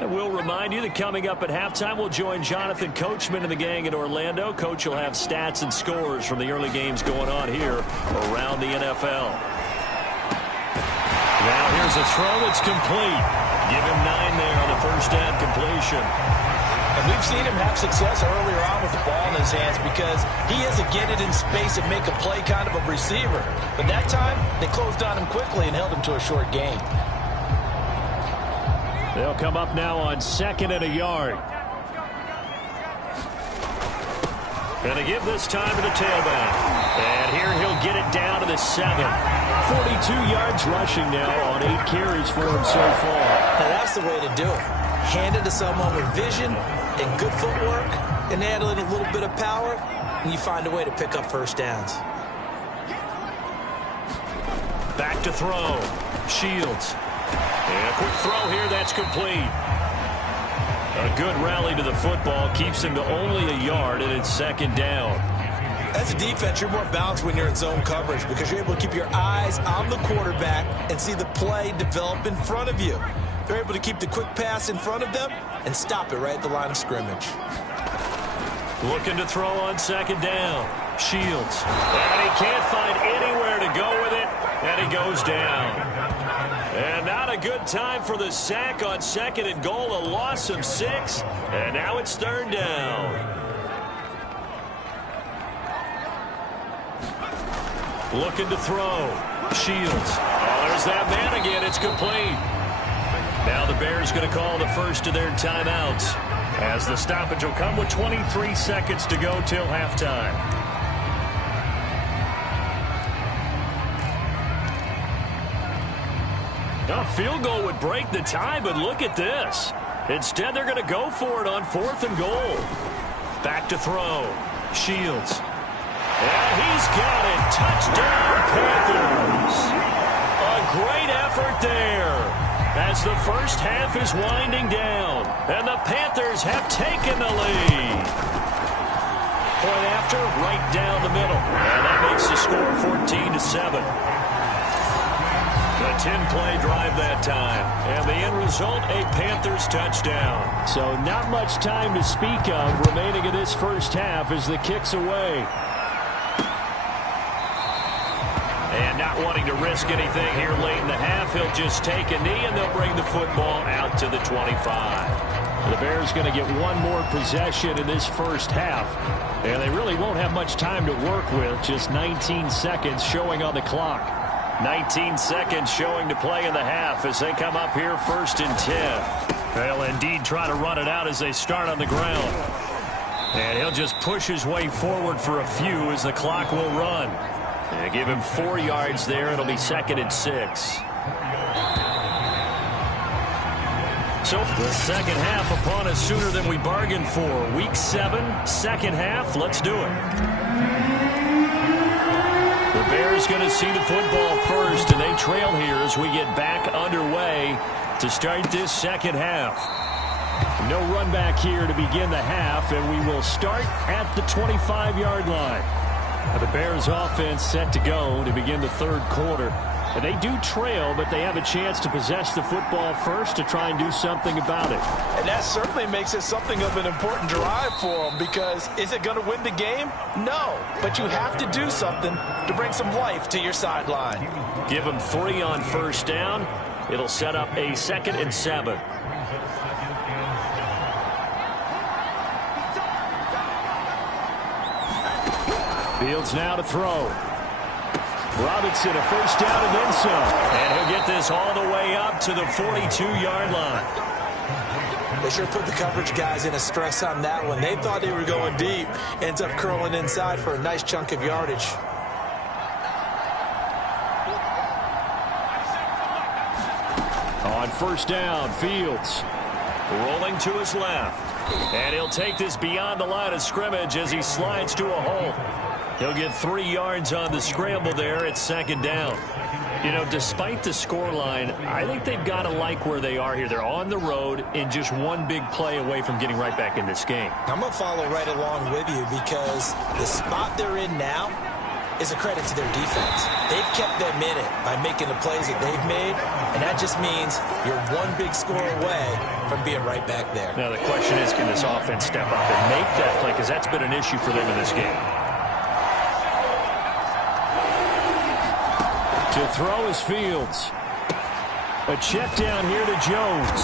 And we'll remind you that coming up at halftime, we'll join Jonathan Coachman and the gang in Orlando. Coach will have stats and scores from the early games going on here around the NFL. Now here's a throw that's complete. Give him 9 there on the first down completion. And we've seen him have success earlier on with the ball in his hands because he is a get it in space and make a play kind of a receiver. But that time, they closed on him quickly and held him to a short gain. They'll come up now on 2nd and a yard. Going to give this time to the tailback. And here he'll get it down to the 7. 42 yards rushing now on 8 carries for him so far. Now that's the way to do it. Hand it to someone with vision and good footwork and add in a little bit of power, and you find a way to pick up first downs. Back to throw. Shields. And a quick throw here that's complete. A good rally to the football keeps him to only a yard, and it's 2nd down. As a defense, you're more balanced when you're in zone coverage because you're able to keep your eyes on the quarterback and see the play develop in front of you. They're able to keep the quick pass in front of them and stop it right at the line of scrimmage. Looking to throw on 2nd down. Shields. And he can't find anywhere to go with it, and he goes down. And not a good time for the sack on 2nd and goal, a loss of 6, and now it's 3rd down. Looking to throw. Shields. Oh, there's that man again. It's complete. Now the Bears going to call the first of their timeouts as the stoppage will come with 23 seconds to go till halftime. A field goal would break the tie, but look at this. Instead, they're going to go for it on 4th and goal. Back to throw. Shields. And he's got it. Touchdown, Panthers. A great effort there as the first half is winding down. And the Panthers have taken the lead. Point after, right down the middle. And that makes the score 14-7. A 10-play drive that time. And the end result, a Panthers touchdown. So not much time to speak of remaining in this first half as the kick's away. And not wanting to risk anything here late in the half, he'll just take a knee, and they'll bring the football out to the 25. The Bears going to get one more possession in this first half. And they really won't have much time to work with. Just 19 seconds showing on the clock. 19 seconds showing to play in the half as they come up here 1st and 10. They'll indeed try to run it out as they start on the ground. And he'll just push his way forward for a few as the clock will run. And give him 4 yards there. It'll be 2nd and 6. So the second half upon us sooner than we bargained for. Week 7, second half. Let's do it. The Bears going to see the football first, and they trail here as we get back underway to start this second half. No run back here to begin the half, and we will start at the 25-yard line. The Bears offense set to go to begin the third quarter. And they do trail, but they have a chance to possess the football first to try and do something about it. And that certainly makes it something of an important drive for them, because is it going to win the game? No, but you have to do something to bring some life to your sideline. Give them 3 on first down. It'll set up a 2nd and 7. Fields now to throw. Robinson, a first down and then some. And he'll get this all the way up to the 42-yard line. They sure put the coverage guys in a stress on that one. They thought they were going deep. Ends up curling inside for a nice chunk of yardage. On first down, Fields rolling to his left. And he'll take this beyond the line of scrimmage as he slides to a hole. He'll get 3 yards on the scramble there at 2nd down. You know, despite the scoreline, I think they've got to like where they are here. They're on the road and just one big play away from getting right back in this game. I'm going to follow right along with you, because the spot they're in now is a credit to their defense. They've kept them in it by making the plays that they've made, and that just means you're one big score away from being right back there. Now the question is, can this offense step up and make that play, because that's been an issue for them in this game. To throw is Fields. A check down here to Jones.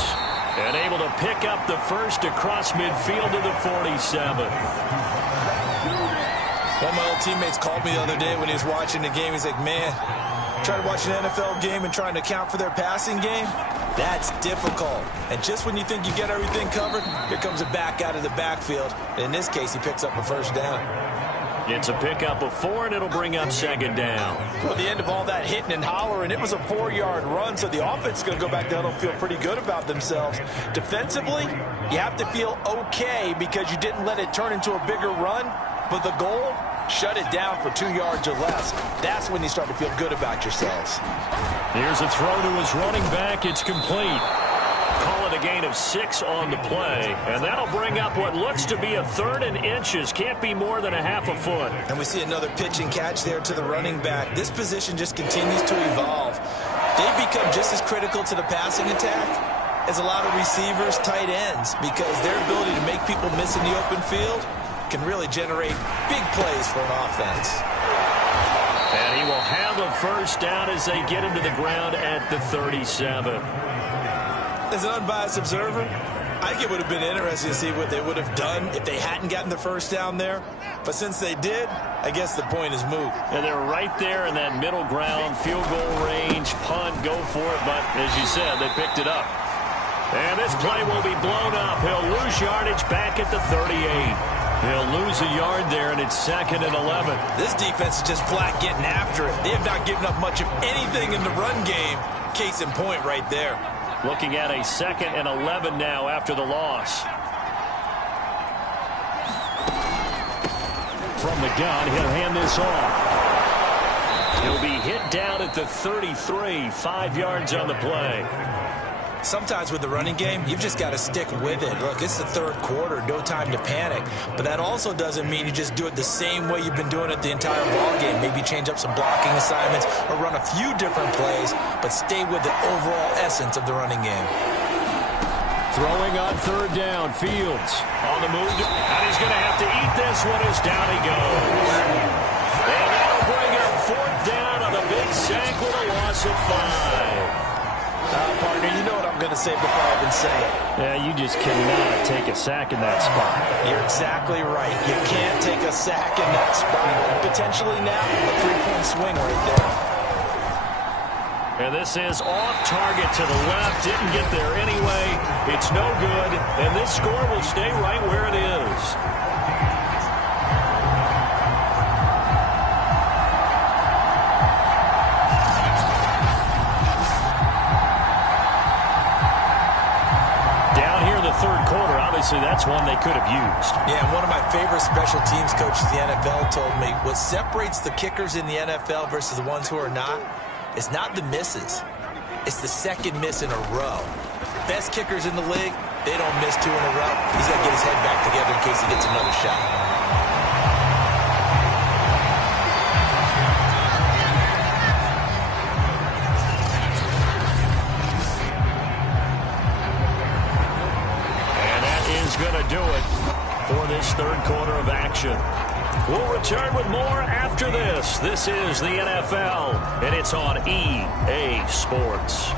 And able to pick up the first across midfield to the 47. One of my old teammates called me the other day when he was watching the game. He's like, man, trying to watch an NFL game and trying to account for their passing game, that's difficult. And just when you think you get everything covered, here comes a back out of the backfield. And in this case, he picks up a first down. It's a pickup of 4, and it'll bring up 2nd down. Well, the end of all that hitting and hollering, it was a 4-yard run, so the offense is going to go back down and feel pretty good about themselves. Defensively, you have to feel okay because you didn't let it turn into a bigger run, but the goal, shut it down for 2 yards or less. That's when you start to feel good about yourselves. Here's a throw to his running back. It's complete. Call it a gain of 6 on the play, and that'll bring up what looks to be a 3rd and inches. Can't be more than a half a foot. And we see another pitch and catch there to the running back. This position just continues to evolve. They become just as critical to the passing attack as a lot of receivers, tight ends, because their ability to make people miss in the open field can really generate big plays for an offense. And he will have a first down as they get him to the ground at the 37. As an unbiased observer, I think it would have been interesting to see what they would have done if they hadn't gotten the first down there. But since they did, I guess the point is moot. And they're right there in that middle ground, field goal range, punt, go for it. But as you said, they picked it up. And this play will be blown up. He'll lose yardage back at the 38. He'll lose a yard there, and it's 2nd and 11. This defense is just flat getting after it. They have not given up much of anything in the run game. Case in point right there. Looking at a 2nd and 11 now after the loss. From the gun, he'll hand this off. He'll be hit down at the 33, 5 yards on the play. Sometimes with the running game, you've just got to stick with it. Look, it's the third quarter, no time to panic. But that also doesn't mean you just do it the same way you've been doing it the entire ball game. Maybe change up some blocking assignments or run a few different plays, but stay with the overall essence of the running game. Throwing on 3rd down, Fields on the move, and he's going to have to eat this one as down he goes. And that'll bring up 4th down on a big sack with a loss of 5. Partner, you know what I'm going to to say before I even say it. Yeah, you just cannot take a sack in that spot. You're exactly right. You can't take a sack in that spot. Potentially now a 3-point swing right there. And this is off target to the left. Didn't get there anyway. It's no good. And this score will stay right where it is. Third quarter, obviously that's one they could have used. Yeah, one of my favorite special teams coaches in the NFL told me what separates the kickers in the NFL versus the ones who are not is not the misses. It's the second miss in a row. Best kickers in the league, they don't miss 2 in a row. He's got to get his head back together in case he gets another shot. Going to do it for this third quarter of action. We'll return with more after this. This is the NFL, and it's on EA Sports.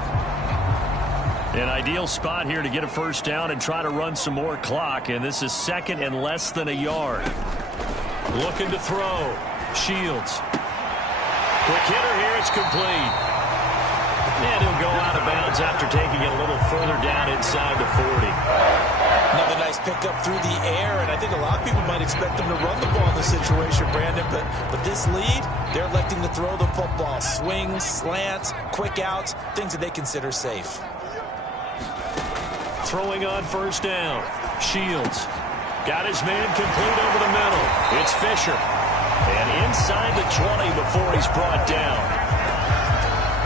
An ideal spot here to get a first down and try to run some more clock, and this is second and less than a yard. Looking to throw. Shields. Quick hitter here. It's complete. And he'll go out of bounds after taking it a little further down inside the 40. Another nice pickup through the air, and I think a lot of people might expect them to run the ball in this situation, Brandon, but this lead, they're electing to throw the football. Swings, slants, quick outs, things that they consider safe. Throwing on first down. Shields. Got his man complete over the middle. It's Fisher. And inside the 20 before he's brought down.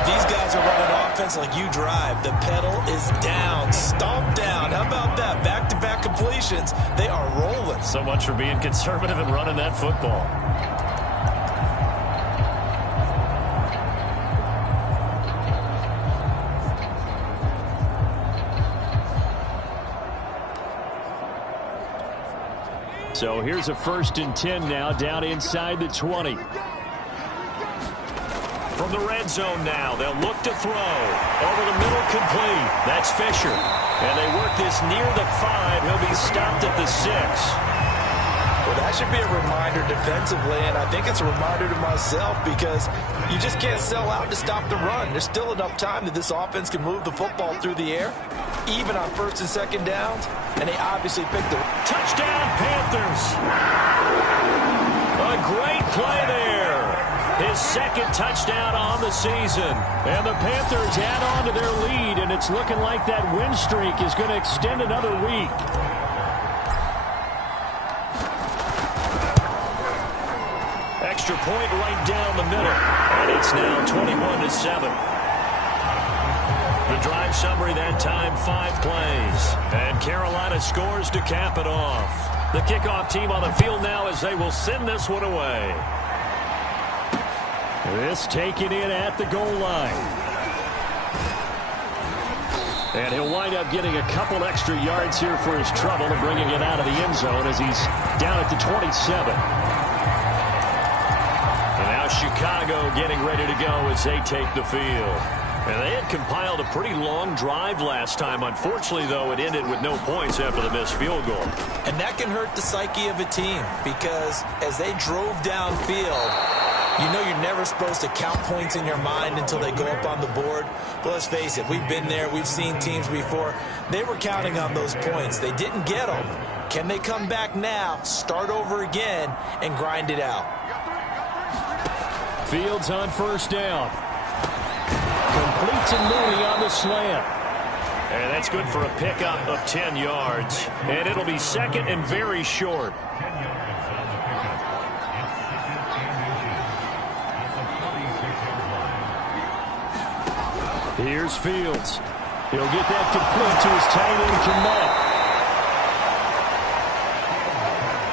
These guys are running offense like you drive. The pedal is down, stomped down. How about that? Back-to-back completions. They are rolling. So much for being conservative and running that football. So here's a 1st and 10 now, down inside the 20. From the red zone now, they'll look to throw. Over the middle, complete. That's Fisher. And they work this near the 5. He'll be stopped at the 6. Well, that should be a reminder defensively, and I think it's a reminder to myself because you just can't sell out to stop the run. There's still enough time that this offense can move the football through the air, even on 1st and 2nd downs, and they obviously picked the touchdown Panthers. A great play there. His 2nd touchdown on the season. And the Panthers add on to their lead, and it's looking like that win streak is going to extend another week. Extra point right down the middle. And it's now 21-7. The drive summary that time, 5 plays. And Carolina scores to cap it off. The kickoff team on the field now as they will send this one away. This taken in at the goal line. And he'll wind up getting a couple extra yards here for his trouble and bringing it out of the end zone as he's down at the 27. And now Chicago getting ready to go as they take the field. And they had compiled a pretty long drive last time. Unfortunately, though, it ended with no points after the missed field goal. And that can hurt the psyche of a team because as they drove downfield, you know you're never supposed to count points in your mind until they go up on the board. But let's face it, we've been there. We've seen teams before. They were counting on those points. They didn't get them. Can they come back now, start over again, and grind it out? Fields on first down. Complete to Mooney on the slant. And that's good for a pickup of 10 yards. And it'll be 2nd and very short. Here's Fields. He'll get that complete to his tight end, Komet.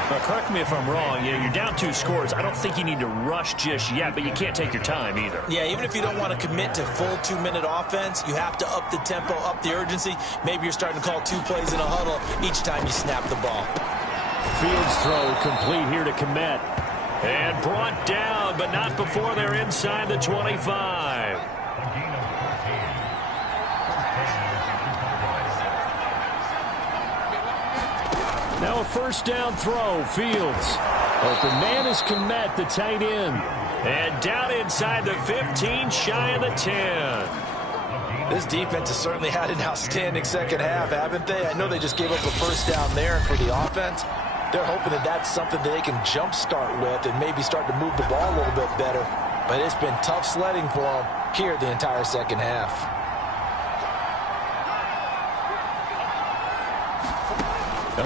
Now, correct me if I'm wrong. You're down 2 scores. I don't think you need to rush just yet, but you can't take your time either. Yeah, even if you don't want to commit to full 2-minute offense, you have to up the tempo, up the urgency. Maybe you're starting to call 2 plays in a huddle each time you snap the ball. Fields throw complete here to Komet. And brought down, but not before they're inside the 25. Now a first down throw. Fields. Open man is Kmet, the tight end. And down inside the 15, shy of the 10. This defense has certainly had an outstanding second half, haven't they? I know they just gave up a first down there, and for the offense, they're hoping that that's something that they can jumpstart with and maybe start to move the ball a little bit better. But it's been tough sledding for them here the entire second half.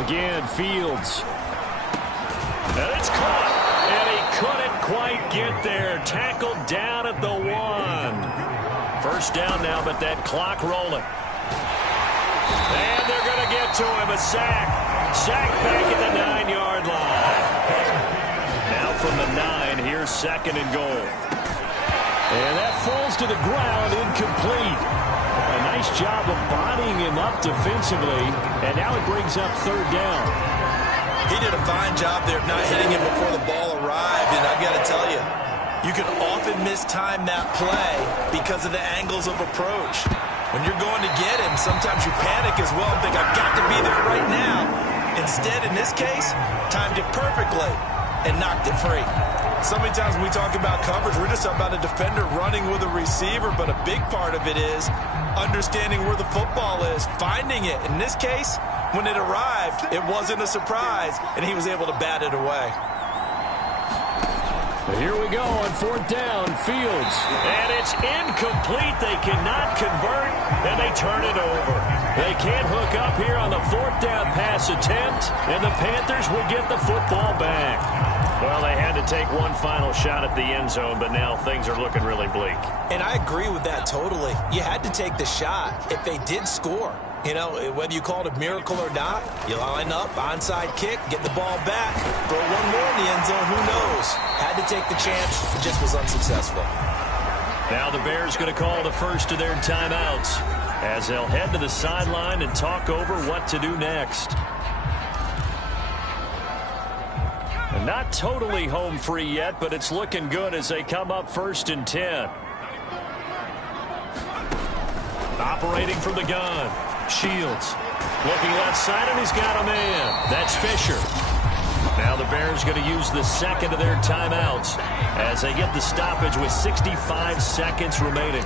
Again, Fields. And it's caught. And he couldn't quite get there. Tackled down at the 1. First down now, but that clock rolling. And they're going to get to him. A sack. Sack back at the 9-yard line. Now from the 9, here's second and goal. And that falls to the ground, incomplete. A nice job of bodying him up defensively. And now it brings up third down. He did a fine job there of not hitting him before the ball arrived. And I've got to tell you, you can often mistime that play because of the angles of approach. When you're going to get him, sometimes you panic as well and think, I've got to be there right now. Instead, in this case, timed it perfectly and knocked it free. So many times when we talk about coverage, we're just about a defender running with a receiver, but a big part of it is understanding where the football is, finding it. In this case, when it arrived, it wasn't a surprise, and he was able to bat it away. Here we go on fourth down, Fields. And it's incomplete. They cannot convert, and they turn it over. They can't hook up here on the fourth down pass attempt, and the Panthers will get the football back. Well, they had to take one final shot at the end zone, but now things are looking really bleak. And I agree with that totally. You had to take the shot if they did score. You know, whether you call it a miracle or not, you line up, onside kick, get the ball back, throw one more in the end zone, who knows? Had to take the chance, just was unsuccessful. Now the Bears going to call the first of their timeouts as they'll head to the sideline and talk over what to do next. And not totally home free yet, but it's looking good as they come up 1st and 10. Operating from the gun. Shields looking left side, and he's got a man. That's Fisher. Now the Bears going to use the second of their timeouts as they get the stoppage with 65 seconds remaining.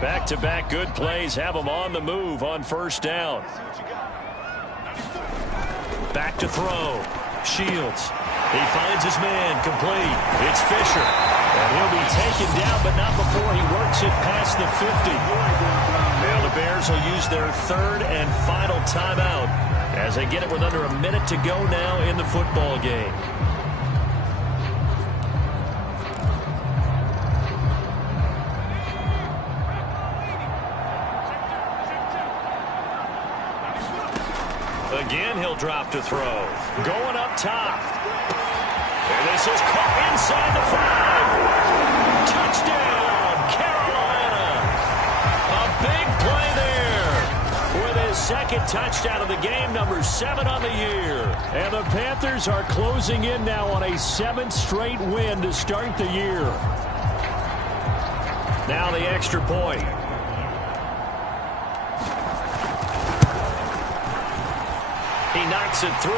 Back-to-back good plays have them on the move on first down. Back to throw. Shields. He finds his man complete. It's Fisher. And he'll be taken down, but not before he works it past the 50. Now the Bears will use their third and final timeout as they get it with under a minute to go now in the football game. Again, he'll drop to throw. Going up top. And this is caught inside the 5. Touchdown, Carolina. A big play there with his second touchdown of the game, number 7 on the year. And the Panthers are closing in now on a 7th straight win to start the year. Now the extra point. He knocks it through.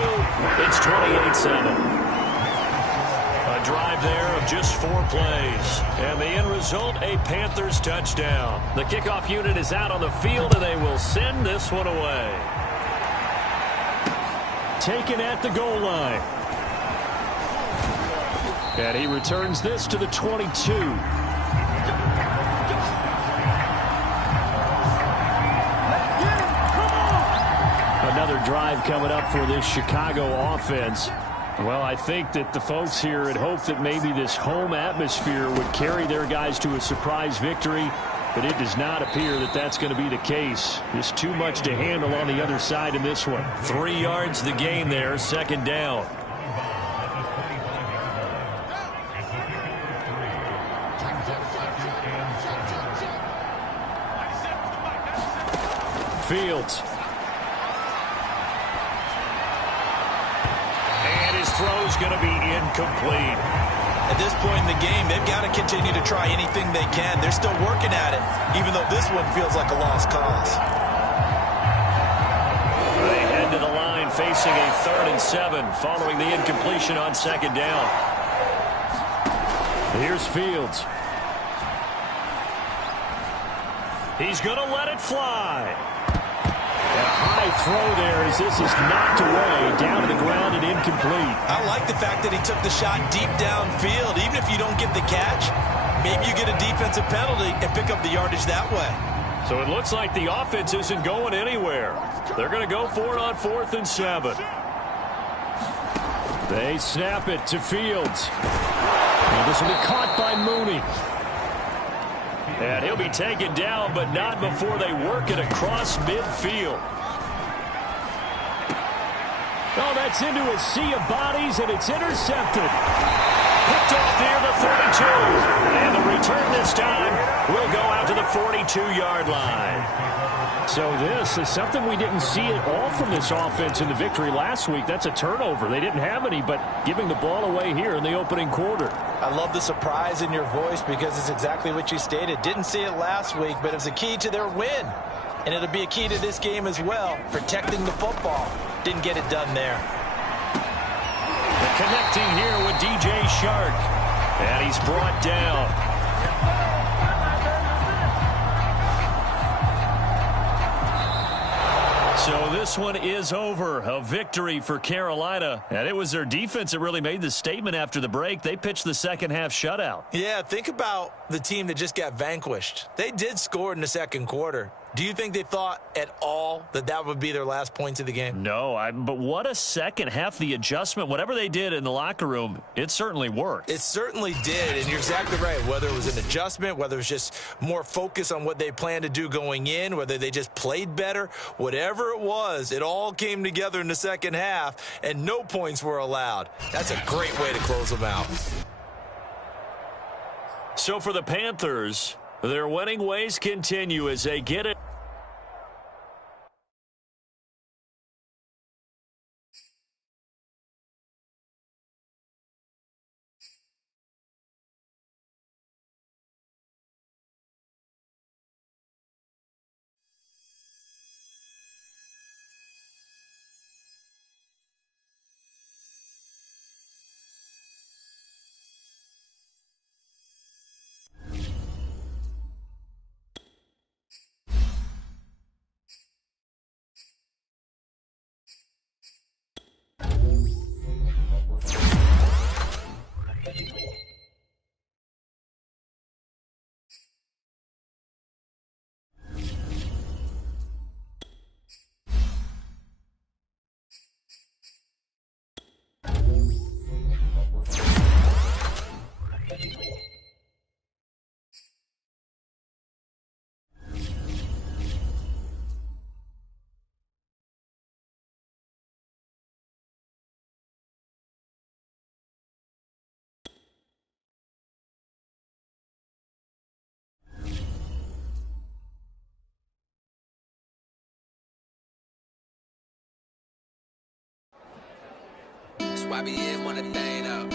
It's 28-7. A drive there of just 4 plays. And the end result, a Panthers touchdown. The kickoff unit is out on the field, and they will send this one away. Taken at the goal line. And he returns this to the 22. Another drive coming up for this Chicago offense. Well, I think that the folks here had hoped that maybe this home atmosphere would carry their guys to a surprise victory, but it does not appear that that's going to be the case. Just too much to handle on the other side in this one. 3 yards the game there, second down. Fields. And his throw's going to be incomplete. At this point in the game, they've got to continue to try anything they can. They're still working at it, even though this one feels like a lost cause. They head to the line facing a 3rd and 7 following the incompletion on 2nd down. Here's Fields. He's going to let it fly. A high throw there as this is knocked away, down to the ground and incomplete. I like the fact that he took the shot deep downfield. Even if you don't get the catch, maybe you get a defensive penalty and pick up the yardage that way. So it looks like the offense isn't going anywhere. They're going to go for it on 4th and 7. They snap it to Fields. And this will be caught by Mooney. And he'll be taken down, but not before they work it across midfield. Oh, that's into a sea of bodies, and it's intercepted. Picked off near the 32. And the return this time will go out to the 42-yard line. So this is something we didn't see at all from this offense in the victory last week. That's a turnover. They didn't have any, but giving the ball away here in the opening quarter. I love the surprise in your voice because it's exactly what you stated. Didn't see it last week, but it was a key to their win. And it'll be a key to this game as well, protecting the football. Didn't get it done there. The connecting here with DJ Shark. And he's brought down. So this one is over. A victory for Carolina. And it was their defense that really made the statement after the break. They pitched the second-half shutout. Yeah, think about the team that just got vanquished. They did score in the second quarter. Do you think they thought at all that that would be their last points of the game? No, but what a second half. The adjustment, whatever they did in the locker room, it certainly worked. It certainly did, and you're exactly right. Whether it was an adjustment, whether it was just more focus on what they planned to do going in, whether they just played better, whatever it was, it all came together in the second half, and no points were allowed. That's a great way to close them out. So for the Panthers, their winning ways continue as they get it. YBN want a thing up.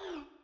you.